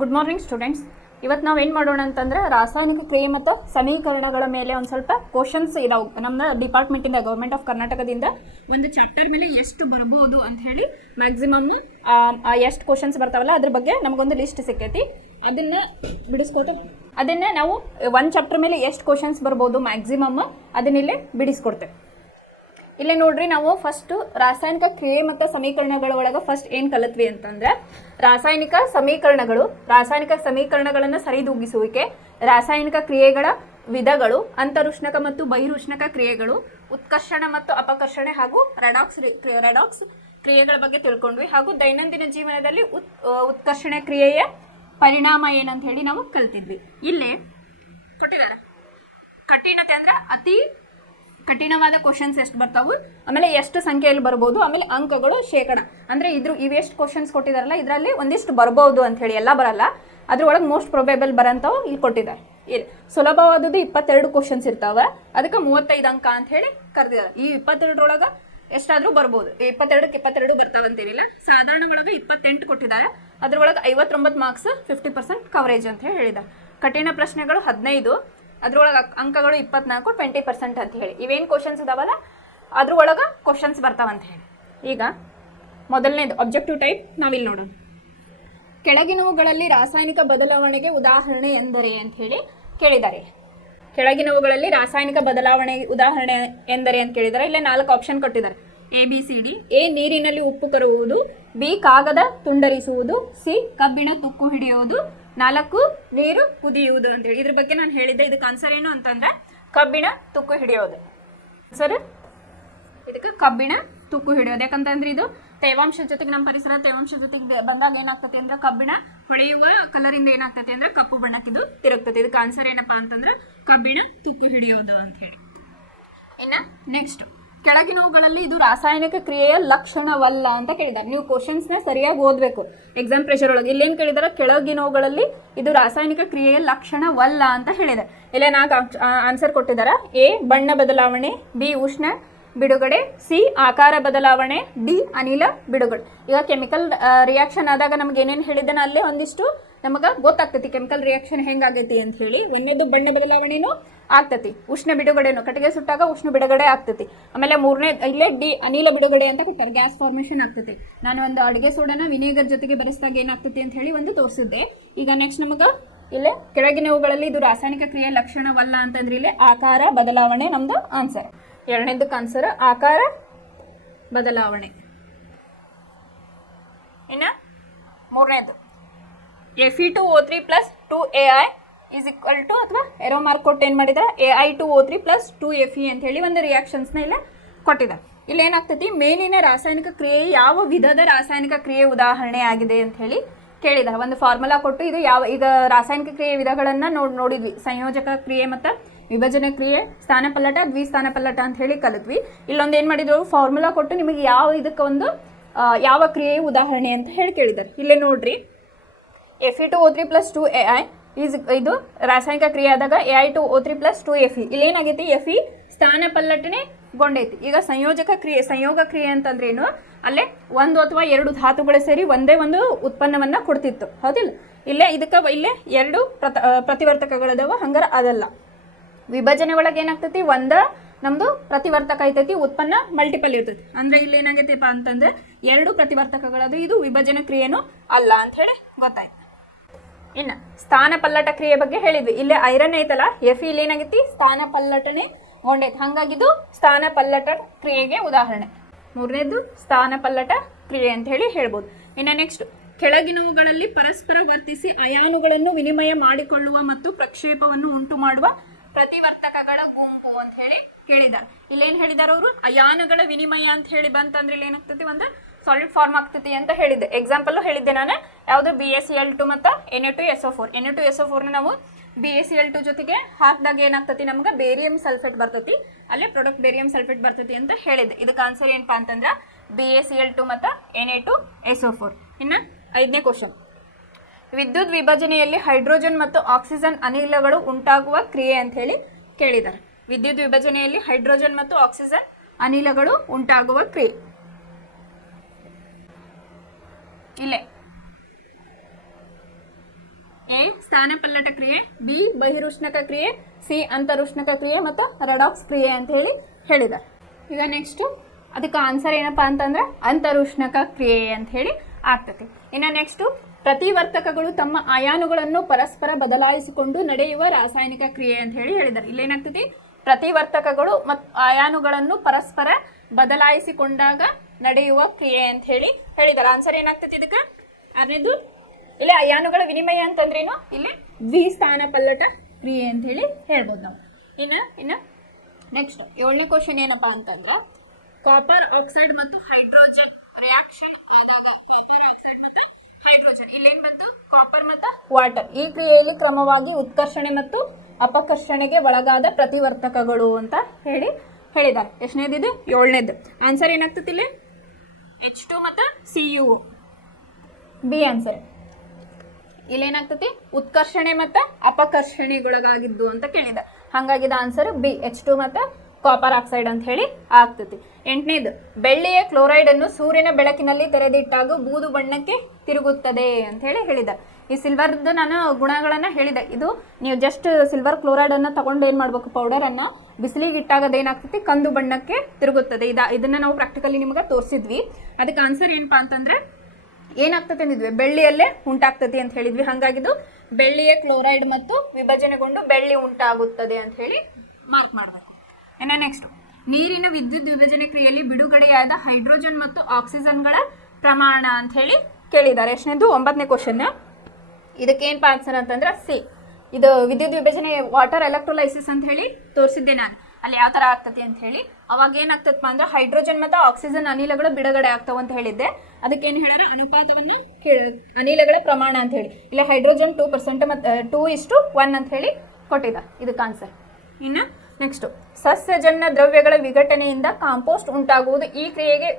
Good morning students. ಇವತ್ತು ನಾವು ಏನು ಮಾಡೋಣ ಅಂತಂದ್ರೆ ರಾಸಾಯನಿಕ ಕ್ರಿಯೆ ಮತ್ತು ಸಮೀಕರಣಗಳ ಮೇಲೆ ಒಂದು ಸ್ವಲ್ಪ ಕ್ವಶನ್ಸ್ ಇದಾವೆ. ನಮ್ಮ ಡಿಪಾರ್ಟ್ಮೆಂಟಿಂದ ಗೌರ್ಮೆಂಟ್ ಆಫ್ ಕರ್ನಾಟಕದಿಂದ ಒಂದು ಚಾಪ್ಟರ್ ಮೇಲೆ ಎಷ್ಟು ಬರ್ಬೋದು ಅಂತ ಹೇಳಿ ಮ್ಯಾಕ್ಸಿಮಮ್ ಎಷ್ಟು ಕ್ವಶನ್ಸ್ ಬರ್ತಾವಲ್ಲ ಅದ್ರ ಬಗ್ಗೆ ನಮಗೊಂದು ಲಿಸ್ಟ್ ಸಿಕ್ಕೈತಿ. ಅದನ್ನ ನಾವು ಒಂದು ಚಾಪ್ಟರ್ ಮೇಲೆ ಎಷ್ಟು ಕ್ವಶನ್ಸ್ ಬರ್ಬೋದು ಮ್ಯಾಕ್ಸಿಮಮ್ ಅದನ್ನಿಲ್ಲೇ ಬಿಡಿಸ್ಕೊಡ್ತೇವೆ. ಇಲ್ಲೇ ನೋಡ್ರಿ, ನಾವು ಫಸ್ಟ್ ರಾಸಾಯನಿಕ ಕ್ರಿಯೆ ಮತ್ತು ಸಮೀಕರಣಗಳ ಒಳಗೆ ಫಸ್ಟ್ ಏನು ಕಲಿತ್ವಿ ಅಂತಂದ್ರೆ ರಾಸಾಯನಿಕ ಸಮೀಕರಣಗಳನ್ನು ಸರಿದೂಗಿಸುವಿಕೆ, ರಾಸಾಯನಿಕ ಕ್ರಿಯೆಗಳ ವಿಧಗಳು, ಅಂತರುಷ್ಣಕ ಮತ್ತು ಬಹಿರುಷ್ಣಕ ಕ್ರಿಯೆಗಳು, ಉತ್ಕರ್ಷಣ ಮತ್ತು ಅಪಕರ್ಷಣೆ ಹಾಗೂ ರೆಡಾಕ್ಸ್ ಕ್ರಿಯೆಗಳ ಬಗ್ಗೆ ತಿಳ್ಕೊಂಡ್ವಿ. ಹಾಗೂ ದೈನಂದಿನ ಜೀವನದಲ್ಲಿ ಉತ್ಕರ್ಷಣೆ ಕ್ರಿಯೆಯ ಪರಿಣಾಮ ಏನಂತ ಹೇಳಿ ನಾವು ಕಲ್ತಿದ್ವಿ. ಇಲ್ಲೇ ಕೊಟ್ಟಿದ್ದಾರೆ ಕಠಿಣತೆ ಅಂದ್ರೆ ಅತಿ ಕಠಿಣವಾದ ಕ್ವಶನ್ಸ್ ಎಷ್ಟು ಬರ್ತಾವು, ಆಮೇಲೆ ಎಷ್ಟು ಸಂಖ್ಯೆಯಲ್ಲಿ ಬರ್ಬೋದು, ಆಮೇಲೆ ಅಂಕಗಳು ಶೇಕಡ ಅಂದ್ರೆ ಇವೆಷ್ಟು ಕ್ವಶನ್ಸ್ ಕೊಟ್ಟಿದಾರಲ್ಲ ಇದರಲ್ಲಿ ಒಂದಿಷ್ಟು ಬರ್ಬೋದು ಅಂತ ಹೇಳಿ, ಎಲ್ಲ ಬರಲ್ಲ, ಅದ್ರೊಳಗೆ ಮೋಸ್ಟ್ ಪ್ರೊಬೇಬಲ್ ಬರಂತವು ಇಲ್ಲಿ ಕೊಟ್ಟಿದ್ದಾರೆ. ಇಲ್ಲಿ ಸುಲಭವಾದದ್ದು 22 ಕ್ವಶನ್ಸ್ ಇರ್ತಾವ, ಅದಕ್ಕೆ 35 ಅಂಕ ಅಂತ ಹೇಳಿ ಕರೆದಿದ್ದಾರೆ. ಈ 22ರೊಳಗೆ ಎಷ್ಟಾದ್ರೂ ಬರ್ಬೋದು, 22ಕ್ಕೆ 22 ಬರ್ತಾವಂತೇನಿಲ್ಲ. ಸಾಧಾರಣ ಒಳಗೆ 28 ಕೊಟ್ಟಿದ್ದಾರೆ, ಅದ್ರೊಳಗೆ 59 ಮಾರ್ಕ್ಸ್ 50% ಕವರೇಜ್ ಅಂತ ಹೇಳಿ ಹೇಳಿದ್ದಾರೆ. ಕಠಿಣ ಪ್ರಶ್ನೆಗಳು 15, ಅದ್ರೊಳಗೆ ಅಂಕಗಳು 24, 20% ಅಂತ ಹೇಳಿ. ಇವೇನು ಕ್ವಶನ್ಸ್ ಇದಾವಲ್ಲ ಅದ್ರೊಳಗೆ ಕ್ವಶನ್ಸ್ ಬರ್ತಾವಂತ ಹೇಳಿ. ಈಗ ಮೊದಲನೇದು ಆಬ್ಜೆಕ್ಟಿವ್ ಟೈಪ್ ನಾವಿಲ್ಲಿ ನೋಡೋಣ. ಕೆಳಗಿನವುಗಳಲ್ಲಿ ರಾಸಾಯನಿಕ ಬದಲಾವಣೆಗೆ ಉದಾಹರಣೆ ಎಂದರೆ ಅಂತ ಹೇಳಿ ಕೇಳಿದ್ದಾರೆ. ಕೆಳಗಿನವುಗಳಲ್ಲಿ ರಾಸಾಯನಿಕ ಬದಲಾವಣೆ ಉದಾಹರಣೆ ಎಂದರೆ ಅಂತ ಕೇಳಿದ್ದಾರೆ. ಇಲ್ಲೇ 4 ಆಪ್ಷನ್ ಕೊಟ್ಟಿದ್ದಾರೆ, ABCD. ಎ ನೀರಿನಲ್ಲಿ ಉಪ್ಪು ಕರಗುವುದು, ಬಿ ಕಾಗದ ತುಂಡರಿಸುವುದು, ಸಿ ಕಬ್ಬಿಣ ತುಕ್ಕು ಹಿಡಿಯುವುದು, 4 ನೀರು ಕುದಿಯುವುದು ಅಂತೇಳಿ. ಇದ್ರ ಬಗ್ಗೆ ನಾನು ಹೇಳಿದ್ದೆ. ಇದಕ್ಕೆ ಆನ್ಸರ್ ಏನು ಅಂತಂದ್ರೆ ಕಬ್ಬಿಣ ತುಕ್ಕು ಹಿಡಿಯೋದು. ಸರ್, ಇದಕ್ಕೆ ಕಬ್ಬಿಣ ತುಕ್ಕು ಹಿಡಿಯೋದು. ಯಾಕಂತಂದ್ರೆ ಇದು ತೇವಾಂಶ ಜೊತೆಗೆ, ನಮ್ಮ ಪರಿಸರ ತೇವಾಂಶ ಜೊತೆಗೆ ಬಂದಾಗ ಏನಾಗ್ತದೆ ಅಂದ್ರೆ ಕಬ್ಬಿಣ ಹೊಳೆಯುವ ಕಲರಿಂದ ಏನಾಗ್ತದೆ ಅಂದ್ರೆ ಕಪ್ಪು ಬಣ್ಣಕ್ಕೆ ಇದು ತಿರುಗ್ತದೆ. ಇದಕ್ಕೆ ಆನ್ಸರ್ ಏನಪ್ಪಾ ಅಂತಂದ್ರೆ ಕಬ್ಬಿಣ ತುಕ್ಕು ಹಿಡಿಯೋದು ಅಂತ ಹೇಳಿ. ಇನ್ನ ನೆಕ್ಸ್ಟ್, ಕೆಳಗಿನವುಗಳಲ್ಲಿ ಇದು ರಾಸಾಯನಿಕ ಕ್ರಿಯೆಯ ಲಕ್ಷಣವಲ್ಲ ಅಂತ ಕೇಳಿದ್ದಾರೆ. ನೀವು ಕ್ವಶನ್ಸ್ನ ಸರಿಯಾಗಿ ಓದಬೇಕು ಎಕ್ಸಾಮ್ ಪ್ರೆಷರ್ ಒಳಗೆ. ಇಲ್ಲೇನು ಕೇಳಿದಾರೆ, ಕೆಳಗಿನವುಗಳಲ್ಲಿ ಇದು ರಾಸಾಯನಿಕ ಕ್ರಿಯೆಯ ಲಕ್ಷಣವಲ್ಲ ಅಂತ ಹೇಳಿದ್ದಾರೆ. ಇಲ್ಲೇ 4 ಆನ್ಸರ್ ಕೊಟ್ಟಿದ್ದಾರೆ. ಎ ಬಣ್ಣ ಬದಲಾವಣೆ, ಬಿ ಉಷ್ಣ ಬಿಡುಗಡೆ, ಸಿ ಆಕಾರ ಬದಲಾವಣೆ, ಡಿ ಅನಿಲ ಬಿಡುಗಡೆ. ಈಗ ಕೆಮಿಕಲ್ ರಿಯಾಕ್ಷನ್ ಆದಾಗ ನಮ್ಗೆ ಏನೇನು ಹೇಳಿದ್ದಾನೆ ಅಲ್ಲೇ ಒಂದಿಷ್ಟು ನಮಗೆ ಗೊತ್ತಾಗ್ತೈತಿ ಕೆಮಿಕಲ್ ರಿಯಾಕ್ಷನ್ ಹೆಂಗಾಗೈತಿ ಅಂತ ಹೇಳಿ. ಒಂದೇದು ಬಣ್ಣ ಬದಲಾವಣೆನೂ ಆಗ್ತತಿ, ಉಷ್ಣ ಬಿಡುಗಡೆನೂ, ಕಟ್ಟಿಗೆ ಸುಟ್ಟಾಗ ಉಷ್ಣ ಬಿಡುಗಡೆ ಆಗ್ತತಿ. ಆಮೇಲೆ ಮೂರನೇ ಇಲ್ಲೇ ಡಿ ಅನಿಲ ಬಿಡುಗಡೆ ಅಂತ ಕೊಟ್ಟಾರೆ, ಗ್ಯಾಸ್ ಫಾರ್ಮೇಷನ್ ಆಗ್ತತಿ. ನಾನು ಒಂದು ಅಡುಗೆ ಸೋಡಾನ ವಿನೇಗರ್ ಜೊತೆಗೆ ಬೆರೆಸಿದಾಗ ಏನಾಗ್ತತಿ ಅಂತ ಹೇಳಿ ಒಂದು ತೋರಿಸಿದ್ದೆ. ಈಗ ನೆಕ್ಸ್ಟ್ ನಮಗೆ ಇಲ್ಲೇ ಕೆಳಗಿನವುಗಳಲ್ಲಿ ಇದು ರಾಸಾಯನಿಕ ಕ್ರಿಯೆ ಲಕ್ಷಣವಲ್ಲ ಅಂತಂದ್ರೆ ಇಲ್ಲಿ ಆಕಾರ ಬದಲಾವಣೆ ನಮ್ದು ಆನ್ಸರ್. ಎರಡನೇದಕ್ಕೆ ಆನ್ಸರ್ ಆಕಾರ ಬದಲಾವಣೆ. ಇನ್ನು ಮೂರನೇದು Fe2O3 + 2Ai is equal to, ಅಥವಾ ಎರೋ ಮಾರ್ಕ್ ಕೊಟ್ಟು ಏನು ಮಾಡಿದ್ದಾರೆ, Ai2O3 + 2Fe ಅಂತ ಹೇಳಿ ಒಂದು ರಿಯಾಕ್ಷನ್ಸ್ನ ಇಲ್ಲ ಕೊಟ್ಟಿದ್ದಾರೆ. ಇಲ್ಲಿ ಏನಾಗ್ತೈತಿ, ಮೇಲಿನ ರಾಸಾಯನಿಕ ಕ್ರಿಯೆ ಯಾವ ವಿಧದ ರಾಸಾಯನಿಕ ಕ್ರಿಯೆ ಉದಾಹರಣೆ ಆಗಿದೆ ಅಂತ ಹೇಳಿ ಕೇಳಿದ್ದಾರೆ. ಒಂದು ಫಾರ್ಮುಲಾ ಕೊಟ್ಟು ಇದು ಯಾವ, ಈಗ ರಾಸಾಯನಿಕ ಕ್ರಿಯೆ ವಿಧಗಳನ್ನು ನೋಡಿದ್ವಿ, ಸಂಯೋಜಕ ಕ್ರಿಯೆ ಮತ್ತು ವಿಭಜನೆ ಕ್ರಿಯೆ, ಸ್ಥಾನಪಲ್ಲಟ, ದ್ವಿಸ್ಥಾನ ಪಲ್ಲಟ ಅಂತ ಹೇಳಿ ಕಲಿತ್ವಿ. ಇಲ್ಲೊಂದು ಏನು ಮಾಡಿದ್ರು, ಫಾರ್ಮುಲಾ ಕೊಟ್ಟು ನಿಮಗೆ ಯಾವ ಇದಕ್ಕೆ ಒಂದು ಯಾವ ಕ್ರಿಯೆಯ ಉದಾಹರಣೆ ಅಂತ ಹೇಳಿ ಕೇಳಿದ್ದಾರೆ. ಇಲ್ಲೇ ನೋಡ್ರಿ, Fe2O3 + 2Ai ಇದು ರಾಸಾಯನಿಕ ಕ್ರಿಯೆ ಆದಾಗ Ai2O3 + 2Fe. ಇಲ್ಲೇನಾಗೈತಿ, Fe ಸ್ಥಾನ ಪಲ್ಲಟನೆ ಗೊಂಡೈತಿ. ಈಗ ಸಂಯೋಗ ಕ್ರಿಯೆ ಅಂತಂದ್ರೆ ಏನು, ಅಲ್ಲೇ 1 ಅಥವಾ 2 ಧಾತುಗಳು ಸೇರಿ ಒಂದೇ ಒಂದು ಉತ್ಪನ್ನವನ್ನ ಕೊಡ್ತಿತ್ತು, ಹೌದಿಲ್ಲ. ಇಲ್ಲೇ 2 ಪ್ರತಿವರ್ತಕಗಳದಾವ, ಹಂಗಾರ ಅದಲ್ಲ. ವಿಭಜನೆ ಒಳಗೆ ಏನಾಗ್ತೈತಿ, ನಮ್ದು ಪ್ರತಿವರ್ತಕ ಐತೈತಿ, ಉತ್ಪನ್ನ ಮಲ್ಟಿಪಲ್ ಇರ್ತೈತಿ. ಅಂದ್ರೆ ಇಲ್ಲಿ ಏನಾಗೈತಿಪ್ಪ ಅಂತಂದ್ರೆ 2 ಪ್ರತಿವರ್ತಕಗಳದು, ಇದು ವಿಭಜನೆ ಕ್ರಿಯೆನೂ ಅಲ್ಲ ಅಂತ ಹೇಳಿ ಗೊತ್ತಾಯ್ತು. ಇನ್ನು ಸ್ಥಾನ ಪಲ್ಲಟ ಕ್ರಿಯೆ ಬಗ್ಗೆ ಹೇಳಿದ್ವಿ. ಇಲ್ಲೇ ಐರನ್ ಐತಲ್ಲ, Fe ಇಲ್ಲಿ ಏನಾಗೈತಿ, ಸ್ಥಾನ ಪಲ್ಲಟನೆ ಗೊಂಡೈತಿ, ಹಾಗಾಗಿದ್ದು ಸ್ಥಾನ ಪಲ್ಲಟ ಕ್ರಿಯೆಗೆ ಉದಾಹರಣೆ. ಮೂರನೇದು ಸ್ಥಾನ ಪಲ್ಲಟ ಕ್ರಿಯೆ ಅಂತ ಹೇಳಿ ಹೇಳ್ಬೋದು. ಇನ್ನು ನೆಕ್ಸ್ಟ್, ಕೆಳಗಿನವುಗಳಲ್ಲಿ ಪರಸ್ಪರ ವರ್ತಿಸಿ ಅಯಾನುಗಳನ್ನು ವಿನಿಮಯ ಮಾಡಿಕೊಳ್ಳುವ ಮತ್ತು ಪ್ರಕ್ಷೇಪವನ್ನು ಉಂಟು ಮಾಡುವ ಪ್ರತಿವರ್ತಕಗಳ ಗುಂಪು ಅಂತ ಹೇಳಿ ಕೇಳಿದ್ದಾರೆ. ಇಲ್ಲೇನು ಹೇಳಿದಾರೆ ಅವರು, ಅಯಾನುಗಳ ವಿನಿಮಯ ಅಂತ ಹೇಳಿ ಬಂತಂದ್ರೆ ಇಲ್ಲಿ ಏನಾಗ್ತೈತಿ, ಒಂದು ಸಾಲಿಡ್ ಫಾರ್ಮ್ ಆಗ್ತೈತಿ ಅಂತ ಹೇಳಿದ್ದೆ. ಎಕ್ಸಾಂಪಲ್ ಹೇಳಿದ್ದೆ ನಾನು, ಯಾವುದು BaCl2 ಮತ್ತು Na2SO4. Na2SO4ನ ನಾವು BaCl2 ಜೊತೆಗೆ ಹಾಕಿದಾಗ ಏನಾಗ್ತೈತಿ, ನಮ್ಗೆ ಬೇರಿಯಂ ಸಲ್ಫೇಟ್ ಬರ್ತೈತಿ, ಅಲ್ಲೇ ಪ್ರಾಡಕ್ಟ್ ಬೇರಿಯಂ ಸಲ್ಫೇಟ್ ಬರ್ತೈತಿ ಅಂತ ಹೇಳಿದ್ದೆ. ಇದಕ್ಕೆ ಆನ್ಸರ್ ಏನಪ್ಪಾ ಅಂತಂದ್ರೆ BaCl2 ಮತ್ತು Na2SO4. ಇನ್ನು 5ನೇ ಕ್ವಶನ್, ವಿದ್ಯುತ್ ವಿಭಜನೆಯಲ್ಲಿ ಹೈಡ್ರೋಜನ್ ಮತ್ತು ಆಕ್ಸಿಜನ್ ಅನಿಲಗಳು ಉಂಟಾಗುವ ಕ್ರಿಯೆ ಅಂತ ಹೇಳಿ ಕೇಳಿದ್ದಾರೆ. ವಿದ್ಯುತ್ ವಿಭಜನೆಯಲ್ಲಿ ಹೈಡ್ರೋಜನ್ ಮತ್ತು ಆಕ್ಸಿಜನ್ ಅನಿಲಗಳು ಉಂಟಾಗುವ ಕ್ರಿಯೆ. ಇಲ್ಲೇ ಎ ಸ್ಥಾನಪಲ್ಲಟ ಕ್ರಿಯೆ, ಬಿ ಬಹಿರುಷ್ಣಕ ಕ್ರಿಯೆ, ಸಿ ಅಂತರುಷ್ಣಕ ಕ್ರಿಯೆ ಮತ್ತು ರೆಡಾಕ್ಸ್ ಕ್ರಿಯೆ ಅಂತ ಹೇಳಿ ಹೇಳಿದ್ದಾರೆ. ಈಗ ನೆಕ್ಸ್ಟು ಅದಕ್ಕೆ ಆನ್ಸರ್ ಏನಪ್ಪ ಅಂತಂದ್ರೆ ಅಂತರುಷ್ಣಕ ಕ್ರಿಯೆ ಅಂತ ಹೇಳಿ ಆಗ್ತದೆ. ಇನ್ನು ನೆಕ್ಸ್ಟು ಪ್ರತಿವರ್ತಕಗಳು ತಮ್ಮ ಅಯಾನುಗಳನ್ನು ಪರಸ್ಪರ ಬದಲಾಯಿಸಿಕೊಂಡು ನಡೆಯುವ ರಾಸಾಯನಿಕ ಕ್ರಿಯೆ ಅಂತ ಹೇಳಿ ಹೇಳಿದ್ದಾರೆ. ಇಲ್ಲೇನಾಗ್ತದೆ, ಪ್ರತಿವರ್ತಕಗಳು ಮತ್ತು ಅಯಾನುಗಳನ್ನು ಪರಸ್ಪರ ಬದಲಾಯಿಸಿಕೊಂಡಾಗ ನಡೆಯುವ ಕ್ರಿಯೆ ಅಂತ ಹೇಳಿ ಹೇಳಿದ್ದಾರೆ. ಆನ್ಸರ್ ಏನಾಗ್ತದೆ ಇದಕ್ಕೆ? ಅದರದ್ದು ಇಲ್ಲಿ ಅಯಾನುಗಳ ವಿನಿಮಯ ಅಂತಂದ್ರೇನು, ಇಲ್ಲಿ ದ್ವಿಸ್ಥಾನಪಲ್ಲಟ ಕ್ರಿಯೆ ಅಂತ ಹೇಳಿ ಹೇಳ್ಬೋದು ನಾವು. ಇನ್ನು ನೆಕ್ಸ್ಟ್ 7ನೇ ಕ್ವಶನ್ ಏನಪ್ಪಾ ಅಂತಂದ್ರೆ, ಕಾಪರ್ ಆಕ್ಸೈಡ್ ಮತ್ತು ಹೈಡ್ರೋಜನ್ ರಿಯಾಕ್ಷನ್ ಆದಾಗ ಕಾಪರ್ ಆಕ್ಸೈಡ್ ಮತ್ತು ಹೈಡ್ರೋಜನ್ ಇಲ್ಲೇನ್ ಬಂತು, ಕಾಪರ್ ಮತ್ತು ವಾಟರ್ ಈ ಕ್ರಿಯೆಯಲ್ಲಿ ಕ್ರಮವಾಗಿ ಉತ್ಕರ್ಷಣೆ ಮತ್ತು ಅಪಕರ್ಷಣೆಗೆ ಒಳಗಾದ ಪ್ರತಿವರ್ತಕಗಳು ಅಂತ ಹೇಳಿದ್ದಾರೆ. ಎಷ್ಟನೇದಿದೆ? 7ನೇದು. ಆನ್ಸರ್ ಏನಾಗ್ತದೆ ಇಲ್ಲಿ? H2 ಮತ್ತು CuO. B answer. ಇಲ್ಲೇನಾಗ್ತತಿ, ಉತ್ಕರ್ಷಣೆ ಮತ್ತು ಅಪಕರ್ಷಣೆಗೊಳಗಾಗಿದ್ದು ಅಂತ ಕೇಳಿದ. ಹಾಗಾಗಿದ ಆನ್ಸರ್ ಬಿ, H2 ಮತ್ತು ಕಾಪರ್ ಆಕ್ಸೈಡ್ ಅಂತ ಹೇಳಿ ಆಗ್ತತಿ. 8ನೇದು, ಬೆಳ್ಳಿಯ ಕ್ಲೋರೈಡ್ ಅನ್ನು ಸೂರ್ಯನ ಬೆಳಕಿನಲ್ಲಿ ತೆರೆದಿಟ್ಟಾಗ ಬೂದು ಬಣ್ಣಕ್ಕೆ ತಿರುಗುತ್ತದೆ ಅಂತ ಹೇಳಿ ಹೇಳಿದ್ದಾರೆ. ಈ ಸಿಲ್ವರ್ದು ನಾನು ಗುಣಗಳನ್ನು ಹೇಳಿದೆ. ಇದು ನೀವು ಜಸ್ಟ್ ಸಿಲ್ವರ್ ಕ್ಲೋರೈಡ್ ಅನ್ನು ತಗೊಂಡು ಏನು ಮಾಡ್ಬೇಕು, ಪೌಡರನ್ನು ಬಿಸಿಲಿಗೆ ಇಟ್ಟಾಗ ಏನಾಗ್ತತಿ, ಕಂದು ಬಣ್ಣಕ್ಕೆ ತಿರುಗುತ್ತದೆ. ಇದನ್ನ ನಾವು ಪ್ರಾಕ್ಟಿಕಲಿ ನಿಮಗೆ ತೋರಿಸಿದ್ವಿ. ಅದಕ್ಕೆ ಆನ್ಸರ್ ಏನಪ್ಪಾ ಅಂತಂದ್ರೆ ಏನಾಗ್ತದೆ ಅಂದಿದ್ವಿ, ಬೆಳ್ಳಿಯಲ್ಲೇ ಉಂಟಾಗ್ತದೆ ಅಂತ ಹೇಳಿದ್ವಿ. ಹಾಗಾಗಿದ್ದು ಬೆಳ್ಳಿಯ ಕ್ಲೋರೈಡ್ ಮತ್ತು ವಿಭಜನೆಗೊಂಡು ಬೆಳ್ಳಿ ಉಂಟಾಗುತ್ತದೆ ಅಂತ ಹೇಳಿ ಮಾರ್ಕ್ ಮಾಡಬೇಕು. ಇನ್ನು ನೆಕ್ಸ್ಟ್, ನೀರಿನ ವಿದ್ಯುತ್ ವಿಭಜನೆ ಕ್ರಿಯೆಯಲ್ಲಿ ಬಿಡುಗಡೆಯಾದ ಹೈಡ್ರೋಜನ್ ಮತ್ತು ಆಕ್ಸಿಜನ್ಗಳ ಪ್ರಮಾಣ ಅಂತ ಹೇಳಿ ಕೇಳಿದ್ದಾರೆ. ಎಷ್ಟನೇದು? 9ನೇ ಕ್ವಶನ್. ಇದಕ್ಕೇನಪ್ಪ ಆನ್ಸರ್ ಅಂತಂದ್ರೆ ಸಿ. ಇದು ವಿದ್ಯುತ್ ವಿಭಜನೆ ವಾಟರ್ ಎಲೆಕ್ಟ್ರೋಲೈಸಿಸ್ ಅಂತ ಹೇಳಿ ತೋರಿಸಿದ್ದೆ ನಾನು, ಅಲ್ಲಿ ಯಾವ ಥರ ಆಗ್ತತಿ ಅಂತ ಹೇಳಿ. ಅವಾಗ ಏನಾಗ್ತದಪ್ಪ ಅಂದ್ರೆ ಹೈಡ್ರೋಜನ್ ಮತ್ತು ಆಕ್ಸಿಜನ್ ಅನಿಲಗಳು ಬಿಡುಗಡೆ ಆಗ್ತಾವ ಅಂತ ಹೇಳಿದ್ದೆ. ಅದಕ್ಕೇನು ಹೇಳ್ಯಾರ, ಅನುಪಾತವನ್ನು ಅನಿಲಗಳ ಪ್ರಮಾಣ ಅಂತ ಹೇಳಿ. ಇಲ್ಲ ಹೈಡ್ರೋಜನ್ 2% ಮತ್ತು 2:1 ಅಂತ ಹೇಳಿ ಕೊಟ್ಟಿದ್ದ. ಇದಕ್ಕೆ ಆನ್ಸರ್. ಇನ್ನು ನೆಕ್ಸ್ಟು, ಸಸ್ಯಜನ್ಯ ದ್ರವ್ಯಗಳ ವಿಘಟನೆಯಿಂದ ಕಾಂಪೋಸ್ಟ್ ಉಂಟಾಗುವುದು ಈ ಕ್ರಿಯೆಗೆ